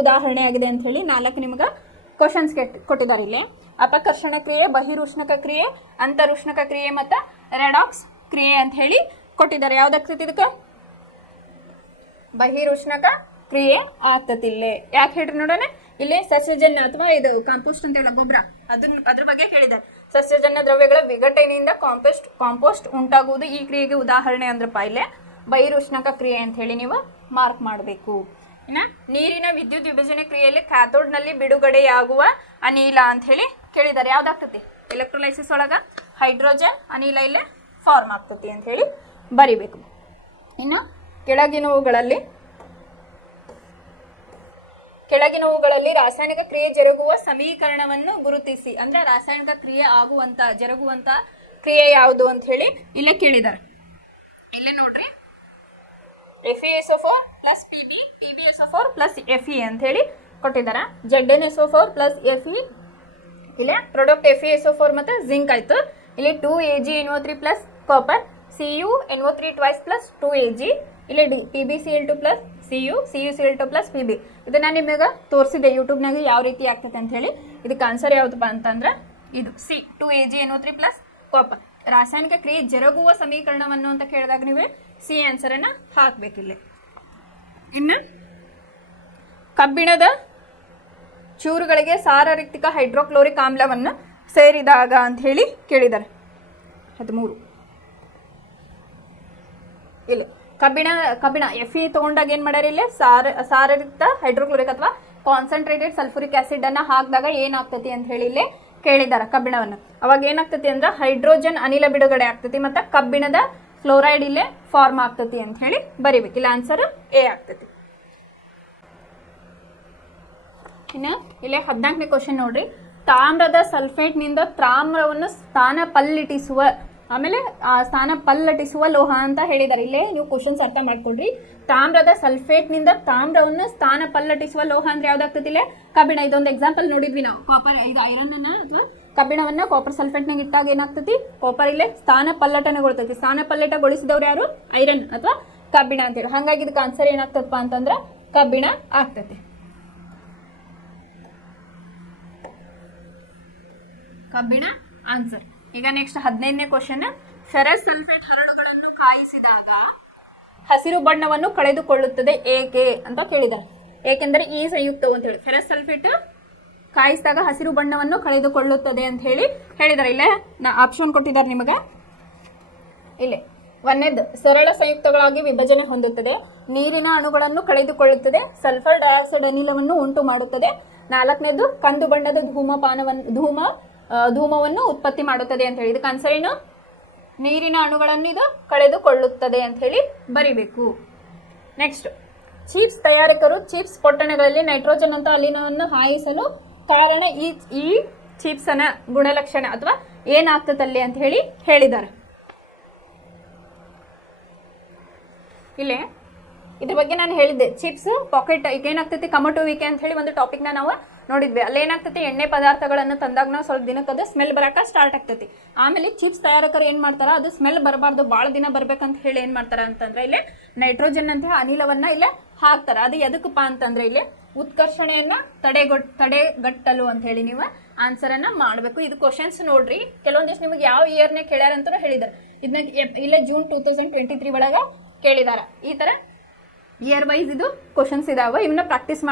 ಉದಾಹರಣೆಯಾಗಿದೆ ಅಂತ ಹೇಳಿ 4 ನಿಮ್ಗೆ ಕ್ವಶನ್ಸ್ ಕೊಟ್ಟಿದ್ದಾರೆ. ಇಲ್ಲಿ ಅಪಕರ್ಷಣ ಕ್ರಿಯೆ, ಬಹಿರುಷ್ಣಕ ಕ್ರಿಯೆ, ಅಂತರುಷ್ಣಕ ಕ್ರಿಯೆ ಮತ್ತು ರೆಡಾಕ್ಸ್ ಕ್ರಿಯೆ ಅಂತ ಹೇಳಿ ಕೊಟ್ಟಿದ್ದಾರೆ. ಯಾವ್ದಾಗ್ತತಿ ಇದಕ್ಕೆ? ಬಹಿರುಷ್ಣಕ ಕ್ರಿಯೆ ಆಗ್ತತಿ. ಇಲ್ಲೇ ಯಾಕೆ ಹೇಳ್ರಿ ನೋಡೋಣ. ಇಲ್ಲಿ ಸಸ್ಯಜನ್ಯ ಅಥವಾ ಇದು ಕಾಂಪೋಸ್ಟ್ ಅಂತ ಹೇಳ ಗೊಬ್ಬರ, ಅದ್ರ ಬಗ್ಗೆ ಹೇಳಿದ್ದಾರೆ. ಸಸ್ಯಜನ್ಯ ದ್ರವ್ಯಗಳ ವಿಘಟನೆಯಿಂದ ಕಾಂಪೋಸ್ಟ್ ಉಂಟಾಗುವುದು ಈ ಕ್ರಿಯೆಗೆ ಉದಾಹರಣೆ ಅಂದ್ರಪ್ಪ ಇಲ್ಲೇ ಬಹಿರುಷ್ಣಕ ಕ್ರಿಯೆ ಅಂತ ಹೇಳಿ ನೀವು ಮಾರ್ಕ್ ಮಾಡಬೇಕು. ಇನ್ನು ನೀರಿನ ವಿದ್ಯುತ್ ವಿಭಜನೆ ಕ್ರಿಯೆಯಲ್ಲಿ ಕ್ಯಾಥೋಡ್ನಲ್ಲಿ ಬಿಡುಗಡೆಯಾಗುವ ಅನಿಲ ಅಂತ ಹೇಳಿ ಕೇಳಿದ್ದಾರೆ. ಯಾವ್ದಾಗ್ತತಿ? ಎಲೆಕ್ಟ್ರೋಲೈಸಿಸ್ ಒಳಗ ಹೈಡ್ರೋಜನ್ ಅನಿಲ ಇಲ್ಲೇ ಫಾರ್ಮ್ ಆಗ್ತತಿ ಅಂತ ಹೇಳಿ ಬರಿಬೇಕು. ಇನ್ನು ಕೆಳಗಿನವುಗಳಲ್ಲಿ ರಾಸಾಯನಿಕ ಕ್ರಿಯೆ ಜರುಗುವ ಸಮೀಕರಣವನ್ನು ಗುರುತಿಸಿ. ಅಂದ್ರೆ ರಾಸಾಯನಿಕ ಕ್ರಿಯೆ ಜರುಗುವಂತ ಕ್ರಿಯೆ ಯಾವುದು ಅಂತ ಹೇಳಿ ಇಲ್ಲೇ ಕೇಳಿದ್ದಾರೆ. ಇಲ್ಲೇ ನೋಡ್ರಿ, FeSO4 plus Pb, PbSO4 plus Fe ಅಂತ ಹೇಳಿ ಕೊಟ್ಟಿದ್ದಾರೆ. ZnSO4 ಪ್ಲಸ್ Fe, ಇಲ್ಲೇ ಪ್ರಾಡಕ್ಟ್ FeSO4 ಮತ್ತು ಜಿಂಕ್ ಆಯ್ತು. ಇಲ್ಲಿ 2AgNO3 plus copper, CuNO3 twice plus 2Ag, ಇಲ್ಲಿ PbCl2 plus CuCl2 plus Pb. ಇದನ್ನ ನಿಮಗೆ ತೋರಿಸಿದೆ ಯೂಟ್ಯೂಬ್ನಾಗ ಯಾವ ರೀತಿ ಆಗ್ತೈತೆ ಅಂತ ಹೇಳಿ. ಇದಕ್ಕೆ ಆನ್ಸರ್ ಯಾವುದಪ್ಪ ಅಂತಂದ್ರೆ ಇದು ಸಿ, 2AgNO3 ಪ್ಲಸ್ ಕಾಪರ್. ರಾಸಾಯನಿಕ ಕ್ರಿಯೆ ಜರುಗುವ ಸಮೀಕರಣವನ್ನು ಅಂತ ಕೇಳಿದಾಗ ನೀವು ಸಿ ಆನ್ಸರನ್ನು ಹಾಕಬೇಕಿಲ್ಲ. ಇನ್ನು ಕಬ್ಬಿಣದ ಚೂರುಗಳಿಗೆ ಸಾರರಿಕ್ತಿಕ ಹೈಡ್ರೋಕ್ಲೋರಿಕ್ ಆಮ್ಲವನ್ನು ಸೇರಿದಾಗ ಅಂತ ಹೇಳಿ ಕೇಳಿದ್ದಾರೆ. 13 ಇಲ್ಲಿ ಕಬ್ಬಿಣ Fe ತಗೊಂಡಾಗ ಏನು ಮಾಡ್ಯಾರ, ಇಲ್ಲಿ ಸಾರರಿಕ್ತ ಹೈಡ್ರೋಕ್ಲೋರಿಕ್ ಅಥವಾ ಕಾನ್ಸಂಟ್ರೇಟೆಡ್ ಸಲ್ಫ್ಯೂರಿಕ್ ಆಸಿಡ್ ಅನ್ನ ಹಾಕಿದಾಗ ಏನಾಗ್ತತಿ ಅಂತ ಹೇಳಿ ಇಲ್ಲಿ ಕೇಳಿದ್ದಾರೆ ಕಬ್ಬಿಣವನ್ನು. ಅವಾಗ ಏನಾಗ್ತತಿ ಅಂದ್ರೆ ಹೈಡ್ರೋಜನ್ ಅನಿಲ ಬಿಡುಗಡೆ ಆಗ್ತತಿ ಮತ್ತು ಕಬ್ಬಿಣದ ಕ್ಲೋರೈಡ್ ಇಲ್ಲೇ ಫಾರ್ಮ್ ಆಗ್ತತಿ ಅಂತ ಹೇಳಿ ಬರಿಬೇಕು. ಇಲ್ಲ ಆನ್ಸರ್ ಎ ಆಗ್ತತಿ. ಇನ್ನು ಇಲ್ಲೇ 14ನೇ ಕ್ವಶನ್ ನೋಡ್ರಿ, ತಾಮ್ರದ ಸಲ್ಫೇಟ್ನಿಂದ ತಾಮ್ರವನ್ನು ಸ್ಥಾನಪಲ್ಲಟಿಸುವ ಲೋಹ ಅಂತ ಹೇಳಿದ್ದಾರೆ. ಇಲ್ಲೇ ನೀವು ಕ್ವಶನ್ಸ್ ಅರ್ಥ ಮಾಡ್ಕೊಡ್ರಿ. ತಾಮ್ರದ ಸಲ್ಫೇಟ್ನಿಂದ ತಾಮ್ರವನ್ನು ಸ್ಥಾನಪಲ್ಲಟಿಸುವ ಲೋಹ ಅಂದ್ರೆ ಯಾವ್ದಾಗ್ತದೆ? ಇಲ್ಲೇ ಕಬ್ಬಿಣ. ಇದೊಂದು ಎಕ್ಸಾಂಪಲ್ ನೋಡಿದ್ವಿ ನಾವು. ಕಾಪರ್, ಇದು ಐರನ್ ಅನ್ನ ಅಥವಾ ಕಬ್ಬಿಣವನ್ನ ಕಾಪರ್ ಸಲ್ಫೇಟ್ನಾಗ ಇಟ್ಟಾಗ ಏನಾಗ್ತತಿ, ಕಾಪರ್ ಇಲ್ಲೇ ಸ್ಥಾನಪಲ್ಲಟನಗೊಳ್ತೈತಿ. ಸ್ಥಾನಪಲ್ಲಟಗೊಳಿಸಿದವರು ಯಾರು? ಐರನ್ ಅಥವಾ ಕಬ್ಬಿಣ ಅಂತೇಳಿ. ಹಾಗಾಗಿ ಇದಕ್ಕೆ ಆನ್ಸರ್ ಏನಾಗ್ತದಪ್ಪ ಅಂತಂದ್ರೆ ಕಬ್ಬಿಣ ಆಗ್ತತಿ. ಕಬ್ಬಿಣ ಆನ್ಸರ್. ಈಗ ನೆಕ್ಸ್ಟ್ 15ನೇ ಕ್ವಶನ್, ಫೆರಸ್ ಸಲ್ಫೇಟ್ ಹರಳುಗಳನ್ನು ಕಾಯಿಸಿದಾಗ ಹಸಿರು ಬಣ್ಣವನ್ನು ಕಳೆದುಕೊಳ್ಳುತ್ತದೆ ಏಕೆ ಅಂತ ಕೇಳಿದ್ದಾರೆ. ಏಕೆಂದರೆ ಈ ಸಂಯುಕ್ತವು ಅಂತ ಹೇಳಿ ಫೆರಸ್ ಸಲ್ಫೇಟ್ ಕಾಯಿಸಿದಾಗ ಹಸಿರು ಬಣ್ಣವನ್ನು ಕಳೆದುಕೊಳ್ಳುತ್ತದೆ ಅಂತ ಹೇಳಿ ಹೇಳಿದ್ದಾರೆ. ಇಲ್ಲೇ ಆಪ್ಷನ್ ಕೊಟ್ಟಿದ್ದಾರೆ ನಿಮಗೆ. ಇಲ್ಲಿ ಒಂದನೇದು ಸರಳ ಸಂಯುಕ್ತಗಳಾಗಿ ವಿಭಜನೆ ಹೊಂದುತ್ತದೆ, ನೀರಿನ ಅಣುಗಳನ್ನು ಕಳೆದುಕೊಳ್ಳುತ್ತದೆ, ಸಲ್ಫರ್ ಡೈಆಕ್ಸೈಡ್ ಅನಿಲವನ್ನು ಉಂಟು ಮಾಡುತ್ತದೆ. 4ನೇದು ಕಂದು ಬಣ್ಣದ ಧೂಮವನ್ನು ಉತ್ಪತ್ತಿ ಮಾಡುತ್ತದೆ ಅಂತ ಹೇಳಿ. ಇದಕ್ಕೆ ಆನ್ಸರ್ ಏನು? ನೀರಿನ ಅಣುಗಳನ್ನು ಇದು ಕಳೆದುಕೊಳ್ಳುತ್ತದೆ ಅಂತ ಹೇಳಿ ಬರಿಬೇಕು. ನೆಕ್ಸ್ಟ್, ಚಿಪ್ಸ್ ತಯಾರಕರು ಚಿಪ್ಸ್ ಪೊಟ್ಟಣಗಳಲ್ಲಿ ನೈಟ್ರೋಜನ್ ಅಂತ ಅನಿಲವನ್ನು ಹಾಯಿಸಲು ಕಾರಣ ಈ ಚಿಪ್ಸ್ನ ಗುಣಲಕ್ಷಣ ಅಥವಾ ಏನಾಗ್ತದಲ್ಲಿ ಅಂತ ಹೇಳಿ ಹೇಳಿದ್ದಾರೆ. ಇಲ್ಲೇ ಇದ್ರ ಬಗ್ಗೆ ನಾನು ಹೇಳಿದ್ದೆ, ಚಿಪ್ಸ್ ಪಾಕೆಟ್ ಈಗ ಏನಾಗ್ತೈತಿ ಕಮಟುವಿಕೆ ಅಂತ ಹೇಳಿ ಒಂದು ಟಾಪಿಕ್ನ ನಾವು ನೋಡಿದ್ವಿ. ಅಲ್ಲಿ ಏನಾಗ್ತೈತಿ, ಎಣ್ಣೆ ಪದಾರ್ಥಗಳನ್ನು ತಂದಾಗ ನಾವು ಸ್ವಲ್ಪ ದಿನಕ್ಕೆ ಅದು ಸ್ಮೆಲ್ ಬರಾಕ ಸ್ಟಾರ್ಟ್ ಆಗ್ತೈತಿ. ಆಮೇಲೆ ಚಿಪ್ಸ್ ತಯಾರಕರು ಏನು ಮಾಡ್ತಾರ, ಅದು ಸ್ಮೆಲ್ ಬರಬಾರ್ದು, ಭಾಳ ದಿನ ಬರ್ಬೇಕಂತ ಹೇಳಿ ಏನು ಮಾಡ್ತಾರ ಅಂತಂದ್ರೆ ಇಲ್ಲೇ ನೈಟ್ರೋಜನ್ ಅಂತ ಅನಿಲವನ್ನ ಇಲ್ಲೇ ಹಾಕ್ತಾರ. ಅದು ಎದಕ್ಕಪ್ಪ ಅಂತಂದ್ರೆ ಇಲ್ಲಿ ಉತ್ಕರ್ಷಣೆಯನ್ನ ತಡೆಗಟ್ಟಲು ಅಂತ ಹೇಳಿ ನೀವು ಆನ್ಸರ್ ಅನ್ನ ಮಾಡಬೇಕು. ಇದು ಕ್ವಶನ್ಸ್ ನೋಡ್ರಿ, ಕೆಲವೊಂದಿಷ್ಟು ನಿಮಗೆ ಯಾವ ಇಯರ್ನೇ ಕೇಳ್ಯಾರ ಅಂತ ಹೇಳಿದಾರೆ. ಇದನ್ನ ಇಲ್ಲೇ ಜೂನ್ 2023 ಒಳಗ ಕೇಳಿದಾರ. ಈ ತರ ಇಯರ್ ವೈಸ್ ಇದು ಕ್ವಶನ್ಸ್ ಇದಾವೆ. ಇವನ್ನ ಪ್ರಾಕ್ಟೀಸ್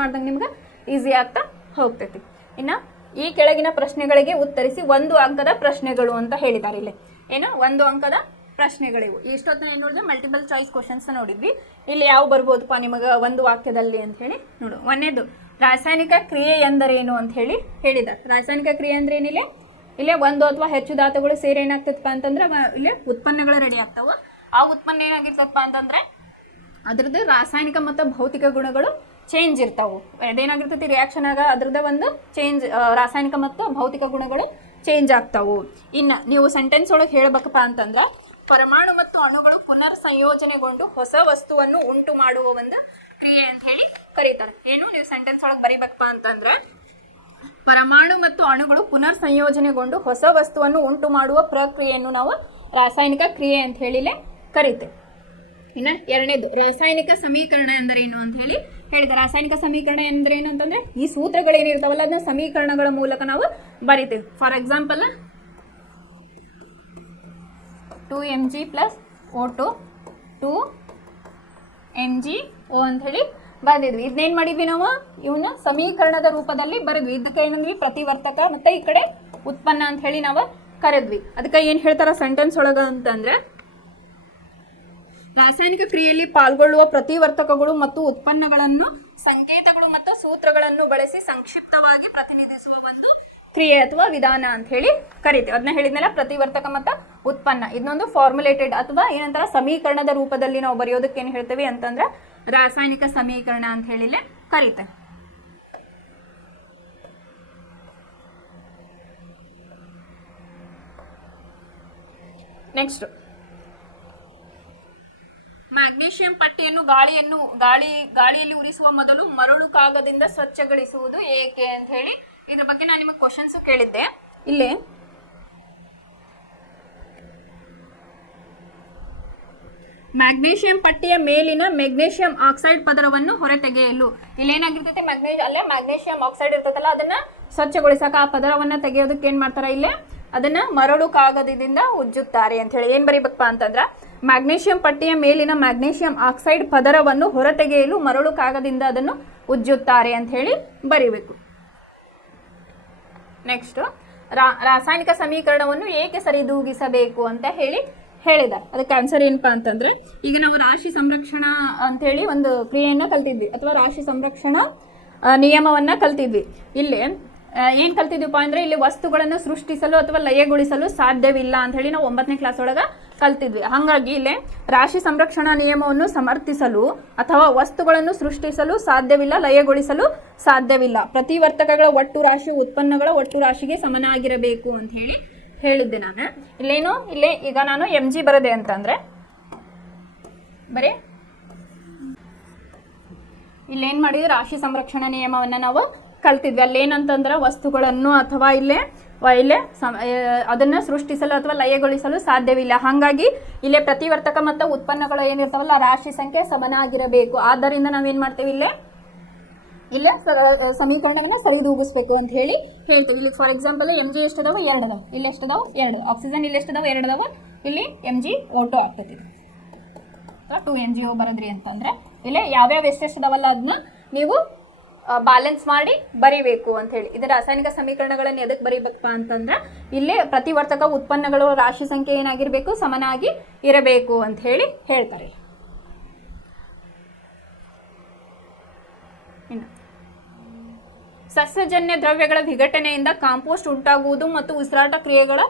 ಮಾಡ್ದಂಗೆ ನಿಮ್ಗೆ ಈಸಿ ಆಗ್ತಾ ಹೋಗ್ತೈತಿ. ಇನ್ನು ಈ ಕೆಳಗಿನ ಪ್ರಶ್ನೆಗಳಿಗೆ ಉತ್ತರಿಸಿ 1 ಅಂಕದ ಪ್ರಶ್ನೆಗಳು ಅಂತ ಹೇಳಿದ್ದಾರೆ. ಇಲ್ಲಿ ಏನು 1 ಅಂಕದ ಪ್ರಶ್ನೆಗಳಿವು. ಇಷ್ಟೊತ್ತನ ಏನು ನೋಡಿದ್ರೆ ಮಲ್ಟಿಪಲ್ ಚಾಯ್ಸ್ ಕ್ವಶನ್ಸ್ ನೋಡಿದ್ವಿ. ಇಲ್ಲಿ ಯಾವ ಬರ್ಬೋದಪ್ಪ ನಿಮಗೆ ಒಂದು ವಾಕ್ಯದಲ್ಲಿ ಅಂತ ಹೇಳಿ ನೋಡು. 1ನೇದು ರಾಸಾಯನಿಕ ಕ್ರಿಯೆ ಎಂದರೇನು ಅಂತ ಹೇಳಿ ಹೇಳಿದ್ದಾರೆ. ರಾಸಾಯನಿಕ ಕ್ರಿಯೆ ಅಂದ್ರೆ ಏನಿಲ್ಲ, ಇಲ್ಲೇ 1 ಅಥವಾ ಹೆಚ್ಚು ಧಾತುಗಳು ಸೇರಿ ಏನಾಗ್ತದಪ್ಪ ಅಂತಂದ್ರೆ ಇಲ್ಲೇ ಉತ್ಪನ್ನಗಳು ರೆಡಿ ಆಗ್ತಾವ. ಆ ಉತ್ಪನ್ನ ಏನಾಗಿರ್ತದಪ್ಪ ಅಂತಂದ್ರೆ ಅದ್ರದ್ದು ರಾಸಾಯನಿಕ ಮತ್ತು ಭೌತಿಕ ಗುಣಗಳು ಚೇಂಜ್ ಇರ್ತಾವೆ. ಅದೇನಾಗಿರ್ತೈತಿ ರಿಯಾಕ್ಷನ್ ಆಗ ಅದ್ರದ್ದು ಒಂದು ಚೇಂಜ್, ರಾಸಾಯನಿಕ ಮತ್ತು ಭೌತಿಕ ಗುಣಗಳು ಚೇಂಜ್ ಆಗ್ತಾವು. ಇನ್ನು ನೀವು ಸೆಂಟೆನ್ಸ್ ಒಳಗೆ ಹೇಳ್ಬೇಕಪ್ಪ ಅಂತಂದ್ರೆ ಪರಮಾಣು ಮತ್ತು ಅಣುಗಳು ಪುನರ್ ಸಂಯೋಜನೆಗೊಂಡು ಹೊಸ ವಸ್ತುವನ್ನು ಉಂಟು ಮಾಡುವ ಒಂದು ಕ್ರಿಯೆ ಅಂತ ಹೇಳಿ ಕರೀತಾರೆ. ಏನು ನೀವು ಸೆಂಟೆನ್ಸ್ ಒಳಗೆ ಬರೀಬೇಕಪ್ಪ ಅಂತಂದ್ರೆ ಪರಮಾಣು ಮತ್ತು ಅಣುಗಳು ಪುನರ್ ಸಂಯೋಜನೆಗೊಂಡು ಹೊಸ ವಸ್ತುವನ್ನು ಉಂಟು ಮಾಡುವ ಪ್ರಕ್ರಿಯೆಯನ್ನು ನಾವು ರಾಸಾಯನಿಕ ಕ್ರಿಯೆ ಅಂತ ಹೇಳಿಲೇ ಕರೀತೇವೆ. ಇನ್ನು 2ನೇದು ರಾಸಾಯನಿಕ ಸಮೀಕರಣ ಎಂದರೇನು ಅಂತ ಹೇಳಿ ಹೇಳಿದ. ರಾಸಾಯನಿಕ ಸಮೀಕರಣ ಅಂದ್ರೆ ಏನು ಅಂತಂದ್ರೆ ಈ ಸೂತ್ರಗಳೇನಿರ್ತಾವಲ್ಲ ಅದನ್ನ ಸಮೀಕರಣಗಳ ಮೂಲಕ ನಾವು ಬರಿತೇವೆ. For example 2mg + O2 2NgO ಅಂತ ಹೇಳಿ ಬರೆದಿದ್ವಿ. ಇದನ್ನೇನು ಮಾಡಿದ್ವಿ ನಾವು, ಇವನ್ನ ಸಮೀಕರಣದ ರೂಪದಲ್ಲಿ ಬರೆದ್ವಿ. ಇದಕ್ಕೆ ಏನಂದ್ವಿ, ಪ್ರತಿವರ್ತಕ ಮತ್ತೆ ಈ ಕಡೆ ಉತ್ಪನ್ನ ಅಂತ ಹೇಳಿ ನಾವು ಕರೆದ್ವಿ. ಅದಕ್ಕೆ ಏನು ಹೇಳ್ತಾರ ಸೆಂಟೆನ್ಸ್ ಒಳಗ ಅಂತಂದ್ರೆ ರಾಸಾಯನಿಕ ಕ್ರಿಯೆಯಲ್ಲಿ ಪಾಲ್ಗೊಳ್ಳುವ ಪ್ರತಿವರ್ತಕಗಳು ಮತ್ತು ಉತ್ಪನ್ನಗಳನ್ನು ಸಂಕೇತಗಳು ಮತ್ತು ಸೂತ್ರಗಳನ್ನು ಬಳಸಿ ಸಂಕ್ಷಿಪ್ತವಾಗಿ ಪ್ರತಿನಿಧಿಸುವ ಒಂದು ಕ್ರಿಯೆ ಅಥವಾ ವಿಧಾನ ಅಂತ ಹೇಳಿ ಕರಿತೇವೆ. ಅದನ್ನ ಹೇಳಿದ್ಮೇಲೆ ಪ್ರತಿವರ್ತಕ ಮತ್ತು ಉತ್ಪನ್ನ ಇದನ್ನೊಂದು ಫಾರ್ಮುಲೇಟೆಡ್ ಅಥವಾ ಏನಂತಾರ ಸಮೀಕರಣದ ರೂಪದಲ್ಲಿ ನಾವು ಬರೆಯೋದಕ್ಕೆ ಏನು ಹೇಳ್ತೇವೆ ಅಂತಂದ್ರೆ ರಾಸಾಯನಿಕ ಸಮೀಕರಣ ಅಂತ ಹೇಳಿಲೇ ಕರಿತೇವೆ. ನೆಕ್ಸ್ಟ್, ಮ್ಯಾಗ್ನೀಷಿಯಂ ಪಟ್ಟಿಯನ್ನು ಗಾಳಿಯಲ್ಲಿ ಉರಿಸುವ ಮೊದಲು ಮರಳು ಕಾಗದಿಂದ ಸ್ವಚ್ಛಗೊಳಿಸುವುದು ಏಕೆ ಅಂತ ಹೇಳಿ ಇದ್ರ ಬಗ್ಗೆ ನಾನು ನಿಮಗೆ ಕ್ವಶನ್ಸ್ ಕೇಳಿದ್ದೆ. ಇಲ್ಲಿ ಮ್ಯಾಗ್ನೀಷಿಯಂ ಪಟ್ಟಿಯ ಮೇಲಿನ ಮೆಗ್ನೀಷಿಯಂ ಆಕ್ಸೈಡ್ ಪದರವನ್ನು ಹೊರತೆಗೆಯಲು, ಇಲ್ಲೇನಾಗಿರ್ತೈತಿ ಮ್ಯಾಗ್ನೀಷಿಯಂ ಆಕ್ಸೈಡ್ ಇರ್ತೈತಲ್ಲ ಅದನ್ನ ಸ್ವಚ್ಛಗೊಳಿಸಕ ಆ ಪದರವನ್ನ ತೆಗೆಯೋದಕ್ಕೆ ಏನ್ ಮಾಡ್ತಾರ, ಇಲ್ಲೇ ಅದನ್ನ ಮರಳು ಕಾಗದದಿಂದ ಉಜ್ಜುತ್ತಾರೆ ಅಂತ ಹೇಳಿ. ಏನ್ ಬರೀಬೇಕಪ್ಪ ಅಂತಂದ್ರ ಮ್ಯಾಗ್ನೀಷಿಯಂ ಪಟ್ಟಿಯ ಮೇಲಿನ ಮ್ಯಾಗ್ನೀಷಿಯಂ ಆಕ್ಸೈಡ್ ಪದರವನ್ನು ಹೊರತೆಗೆಯಲು ಮರಳು ಕಾಗದಿಂದ ಅದನ್ನು ಉಜ್ಜುತ್ತಾರೆ ಅಂತ ಹೇಳಿ ಬರಿಬೇಕು. ನೆಕ್ಸ್ಟ್, ರಾಸಾಯನಿಕ ಸಮೀಕರಣವನ್ನು ಏಕೆ ಸರಿದೂಗಿಸಬೇಕು ಅಂತ ಹೇಳಿ ಹೇಳಿದ್ದಾರೆ. ಅದಕ್ಕೆ ಆನ್ಸರ್ ಏನಪ್ಪಾ ಅಂತಂದ್ರೆ ಈಗ ನಾವು ರಾಶಿ ಸಂರಕ್ಷಣಾ ಅಂತ ಹೇಳಿ ಒಂದು ಕ್ರಿಯೆಯನ್ನ ಕಲ್ತಿದ್ವಿ ಅಥವಾ ರಾಶಿ ಸಂರಕ್ಷಣಾ ನಿಯಮವನ್ನ ಕಲ್ತಿದ್ವಿ. ಇಲ್ಲಿ ಏನ್ ಕಲ್ತಿದ್ವಿಪ್ಪ ಅಂದ್ರೆ ಇಲ್ಲಿ ವಸ್ತುಗಳನ್ನು ಸೃಷ್ಟಿಸಲು ಅಥವಾ ಲಯಗೊಳಿಸಲು ಸಾಧ್ಯವಿಲ್ಲ ಅಂತ ಹೇಳಿ ನಾವು 9ನೇ ಕ್ಲಾಸ್ ಒಳಗ ಕಲ್ತಿದ್ವಿ. ಹಾಗಾಗಿ ಇಲ್ಲಿ ರಾಶಿ ಸಂರಕ್ಷಣಾ ನಿಯಮವನ್ನು ಸಮರ್ಥಿಸಲು ಅಥವಾ ವಸ್ತುಗಳನ್ನು ಸೃಷ್ಟಿಸಲು ಸಾಧ್ಯವಿಲ್ಲ, ಲಯಗೊಳಿಸಲು ಸಾಧ್ಯವಿಲ್ಲ, ಪ್ರತಿವರ್ತಕಗಳ ಒಟ್ಟು ರಾಶಿ ಉತ್ಪನ್ನಗಳ ಒಟ್ಟು ರಾಶಿಗೆ ಸಮನಾಗಿರಬೇಕು ಅಂತ ಹೇಳಿ ಹೇಳಿದ್ದೆ ನಾನು. ಇಲ್ಲೇನು ಇಲ್ಲೇ ಈಗ ನಾನು mg ಬರದೆ ಅಂತಂದ್ರೆ ಬರೀ ಇಲ್ಲೇನ್ ಮಾಡಿದ್ವಿ, ರಾಶಿ ಸಂರಕ್ಷಣಾ ನಿಯಮವನ್ನ ನಾವು ಕಲ್ತಿದ್ವಿ. ಅಲ್ಲೇನಂತಂದ್ರೆ ವಸ್ತುಗಳನ್ನು ಅಥವಾ ಇಲ್ಲೇ ಅದನ್ನ ಸೃಷ್ಟಿಸಲು ಅಥವಾ ಲಯಗೊಳಿಸಲು ಸಾಧ್ಯವಿಲ್ಲ. ಹಾಗಾಗಿ ಇಲ್ಲೇ ಪ್ರತಿವರ್ತಕ ಮತ್ತು ಉತ್ಪನ್ನಗಳು ಏನಿರ್ತಾವಲ್ಲ ರಾಶಿ ಸಂಖ್ಯೆ ಸಮನಾಗಿರಬೇಕು. ಆದ್ದರಿಂದ ನಾವೇನ್ ಮಾಡ್ತೇವೆ, ಇಲ್ಲೇ ಸಮೀಕರಣವನ್ನ ಸರಿದೂಗಿಸ್ಬೇಕು ಅಂತ ಹೇಳಿ ಹೇಳ್ತೀವಿ. ಇಲ್ಲಿ ಫಾರ್ ಎಕ್ಸಾಂಪಲ್ mg ಎಷ್ಟದಾವ, 2 ಅದಾವ. ಇಲ್ಲಿ ಎಷ್ಟದಾವ, 2. ಆಕ್ಸಿಜನ್ ಇಲ್ಲಿ ಎಷ್ಟದಾವ, 2 ಅದಾವ. ಇಲ್ಲಿ mgO2 ಆಗ್ತೈತಿ. 2NgO ಬರದ್ರಿ ಅಂತಂದ್ರೆ ಇಲ್ಲಿ ಯಾವ್ಯಾವ ಎಷ್ಟೆಷ್ಟದಾವಲ್ಲ ಅದನ್ನ ನೀವು ಬ್ಯಾಲೆನ್ಸ್ ಮಾಡಿ ಬರಿಬೇಕು ಅಂತ ಹೇಳಿ. ಇದು ರಾಸಾಯನಿಕ ಸಮೀಕರಣಗಳನ್ನು ಎದಕ್ಕೆ ಬರಿಬೇಕಪ್ಪ ಅಂತಂದ್ರೆ ಇಲ್ಲಿ ಪ್ರತಿವರ್ತಕ ಉತ್ಪನ್ನಗಳು ರಾಶಿ ಸಂಖ್ಯೆ ಏನಾಗಿರ್ಬೇಕು, ಸಮನಾಗಿ ಇರಬೇಕು ಅಂತ ಹೇಳಿ ಹೇಳ್ತಾರೆ. ಸಸ್ಯಜನ್ಯ ದ್ರವ್ಯಗಳ ವಿಘಟನೆಯಿಂದ ಕಾಂಪೋಸ್ಟ್ ಉಂಟಾಗುವುದು ಮತ್ತು ಉಸಿರಾಟ ಕ್ರಿಯೆಗಳ